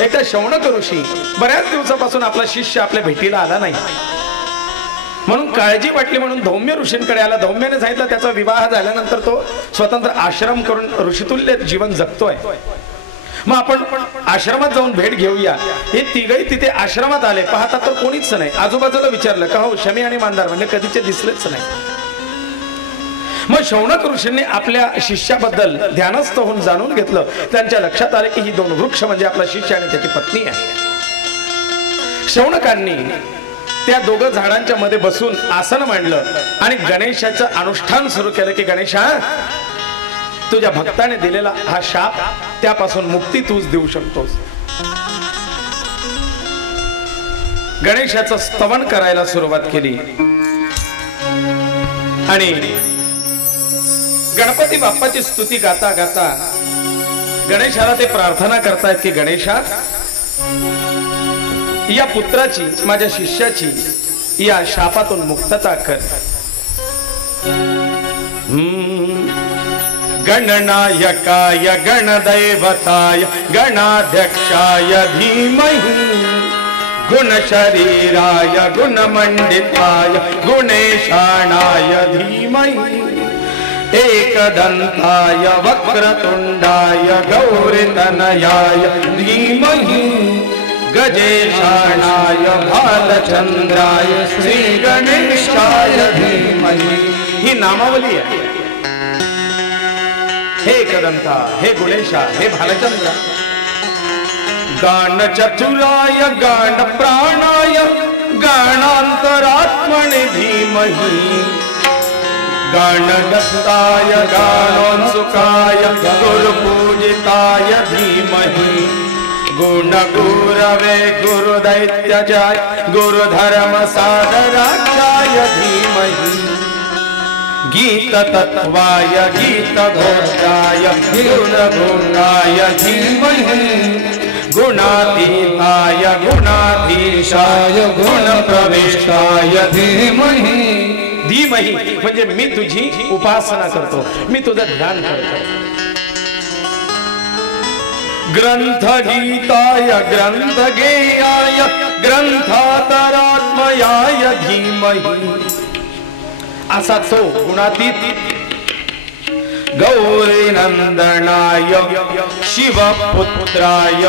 एकदा शौनक ऋषी बऱ्याच दिवसापासून आपला शिष्य आपल्या भेटीला आला नाही म्हणून काळजी वाटली म्हणून धौम्य ऋषींकडे आला. धौम्याने सांगितलं त्याचा विवाह झाल्यानंतर तो स्वतंत्र आश्रम करून ऋषितुल्य जीवन जगतोय, मग आपण आश्रमात जाऊन भेट घेऊया. हे तिघही तिथे आश्रमात आले, पाहता तर कोणीच नाही. आजूबाजूला विचारलं का हो शमी आणि मांदार म्हणजे कधीचे दिसलेच नाही. मग शौनक ऋषींनी आपल्या शिष्याबद्दल ध्यानस्थ होऊन जाणून घेतलं. त्यांच्या लक्षात आले की ही दोन वृक्ष म्हणजे आपला शिष्य आणि त्याची पत्नी आहे. शौनकांनी त्या दोघं झाडांच्या मध्ये बसून आसन मांडलं आणि गणेशाचं अनुष्ठान सुरू केलं की गणेशा, तुझ्या भक्ताने दिलेला हा शाप, त्यापासून मुक्ती तूच देऊ शकतोस. गणेशाचं स्तवन करायला सुरुवात केली आणि गणपती बाप्पाची स्तुती गाता गाता गणेशाला ते प्रार्थना करतायत की गणेशा, या पुत्राची, माझ्या शिष्याची या शापातून मुक्तता कर. गणनायकाय गणदैवताय गणाध्यक्षाय धीमहि गुणशरीराय गुणमंडिताय गुणेशाणाय धीमहि एकदन्ताय वक्रतुण्डाय गौरीतनयाय धीमहि गजेशाणाय भालचंद्राय श्रीगणेशाय धीमहि. ही नामावली आहे. हे एकदंता, हे गुणेशा, हे भालचंद्र. गान चतुराय गान प्राणाय गानांतरात्मने धीमहि गानगस्ताय गानोत्सुकाय गुरुपूजिताय धीमहि गुणगुरवे गुरुदैत्यजाय गुरुधर्म साधराक्षाय धीमहि गीत तत्वाय गीत घोषाय गुणगुणाय धीमहि गुणातीताय गुणाधीशाय गुणप्रविष्टाय धीमहि. धीमहि म्हणजे मी तुझी उपासना करतो, मी तुझं ध्यान करतो. ग्रंथगीताय ग्रंथगेयाय ग्रंथातरात्मयाय धीमहि असा तो गुणातीत गौरी नंदनाय शिवपुत्राय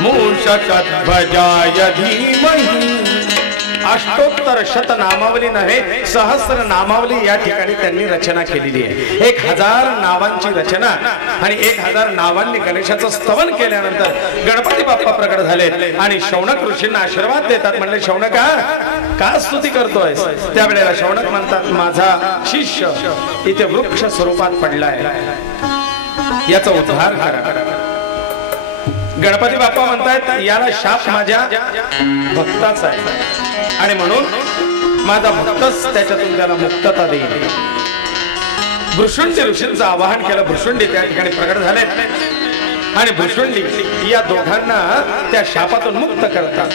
मूषकध्वजाय धीमहि अष्टोत्तर शत नामावली नव्हे सहस्र नामावली या ठिकाणी त्यांनी रचना केलेली आहे 1000 नावांची रचना आणि 1000 नावांनी गणेशाचं स्तवन केल्यानंतर गणपती बाप्पा प्रकट झाले आणि शौनक ऋषींना आशीर्वाद देतात. म्हणले शौनका का स्तुती करतोय. त्यावेळेला शौनक म्हणतात माझा शिष्य इथे वृक्ष स्वरूपात पडलाय याचा उद्धार करा. गणपती बाप्पा म्हणतायत याला शाप माझ्या भक्ताचा आहे आणि म्हणून माझा भक्तच त्याच्यातून त्याला मुक्तता देईल. भृशुंडी ऋषींचं आवाहन केलं. भृशुंडी त्या ठिकाणी प्रकट झाले आणि भृशुंडी या दोघांना त्या शापातून मुक्त करतात.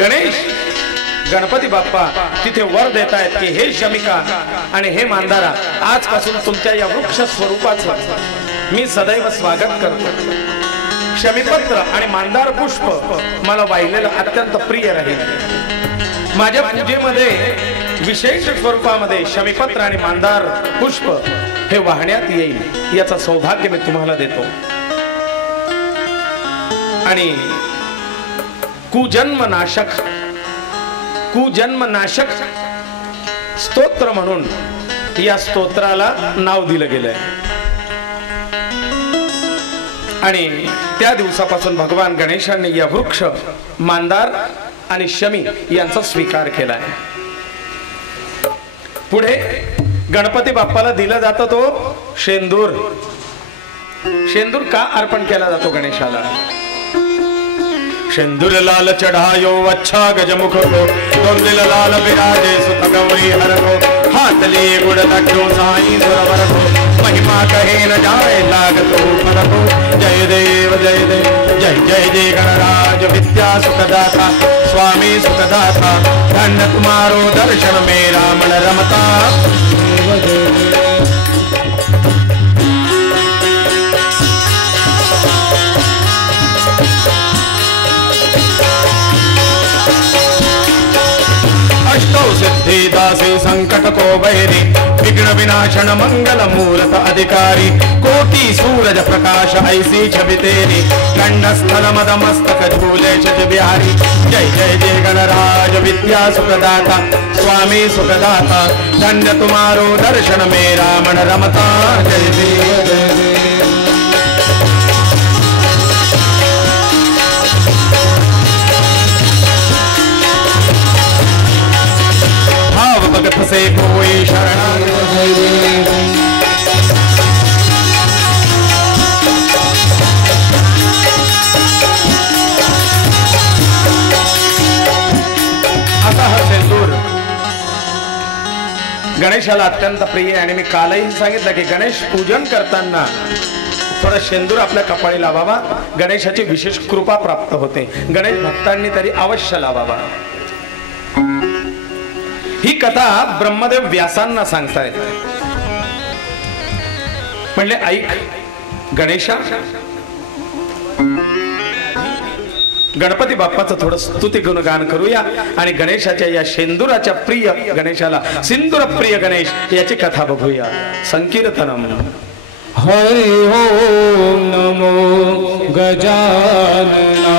गणेश गणपती बाप्पा तिथे वर देत आहेत की हे शमिका आणि हे मांदारा आजपासून तुमच्या या वृक्ष स्वरूपाचं मी सदैव स्वागत करतो. शमीपत्र आणि मांदार पुष्प मला वाहिलेलं अत्यंत प्रिय राहील. माझ्या पूजेमध्ये विशेष स्वरूपामध्ये शमीपत्र आणि मांदार पुष्प हे वाहण्यात येईल याचं सौभाग्य मी तुम्हाला देतो. आणि कुजन्म नाशक स्तोत्र म्हणून या स्तोत्राला नाव दिलं गेलंय. आणि त्या दिवसापासून भगवान गणेशांनी या वृक्ष मांदार आणि शमी यांचा स्वीकार केलाय. पुढे गणपती बाप्पाला दिला जातो तो शेंदूर. शेंदूर का अर्पण केला जातो गणेशाला. शेंदूर लाल चढ़ायो अच्छा गजमुख को दोलिल लाल विराजे सुत गौरी हर को हाथ लिए गुड़ लड्डू साईं सुरवर को महिमा कहे न जाए लागतो फल को. जय देव जय देव जय जय जय गणराज विद्या सुखदाता स्वामी सुखदाता धन्य तुम्हारो दर्शन मेरा मन रमता. सिद्धि दासी संकट को बहरी विघ्न विनाशन मंगल मूर्त अधिकारी कोटि सूरज प्रकाश ऐसी छवि तेरी कंडस्थल मद मस्तक झूले शत बिहारी. जय जय जय गणराज विद्या सुखदाता स्वामी सुखदाता धन्य तुम्हारो दर्शन मेरा मन रमता. जय देव जय देव भगत से कोई शरण अतः शेंदूर गणेशाला अत्यंत प्रिय आणि मी कालही सांगितलं की गणेश पूजन करताना थोडा शेंदूर आपल्या कपाळी लावावा. गणेशाची विशेष कृपा प्राप्त होते. गणेश भक्तांनी तरी अवश्य लावावा. ही कथा ब्रह्मदेव व्यासांना सांगतायत. म्हणले ऐक गणेशा गणपती बाप्पाचं थोडं स्तुती गुणगान करूया आणि गणेशाच्या या शेंदुराच्या प्रिय गणेशाला सिंदूर प्रिय गणेश याची कथा बघूया. संकीर्तनम. हरि ओम नमो गजानना.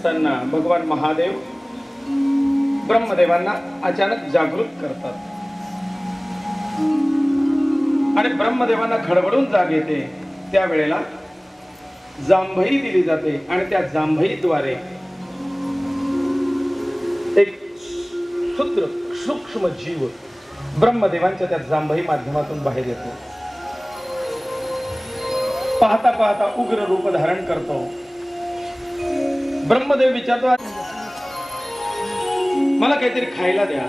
असताना भगवान महादेव ब्रह्मदेवांना अचानक जागृत करतात आणि ब्रह्मदेवांना खडबडून जाग येते. त्यावेळेला जांभई दिली जाते आणि त्या जांभईद्वारे एक क्षुद्र सूक्ष्म जीव ब्रह्मदेवांच्या त्या जांभई माध्यमातून बाहेर येतो. पाहता पाहता उग्र रूप धारण करतो. ब्रह्मदेव विचारतो, मला काहीतरी खायला द्या.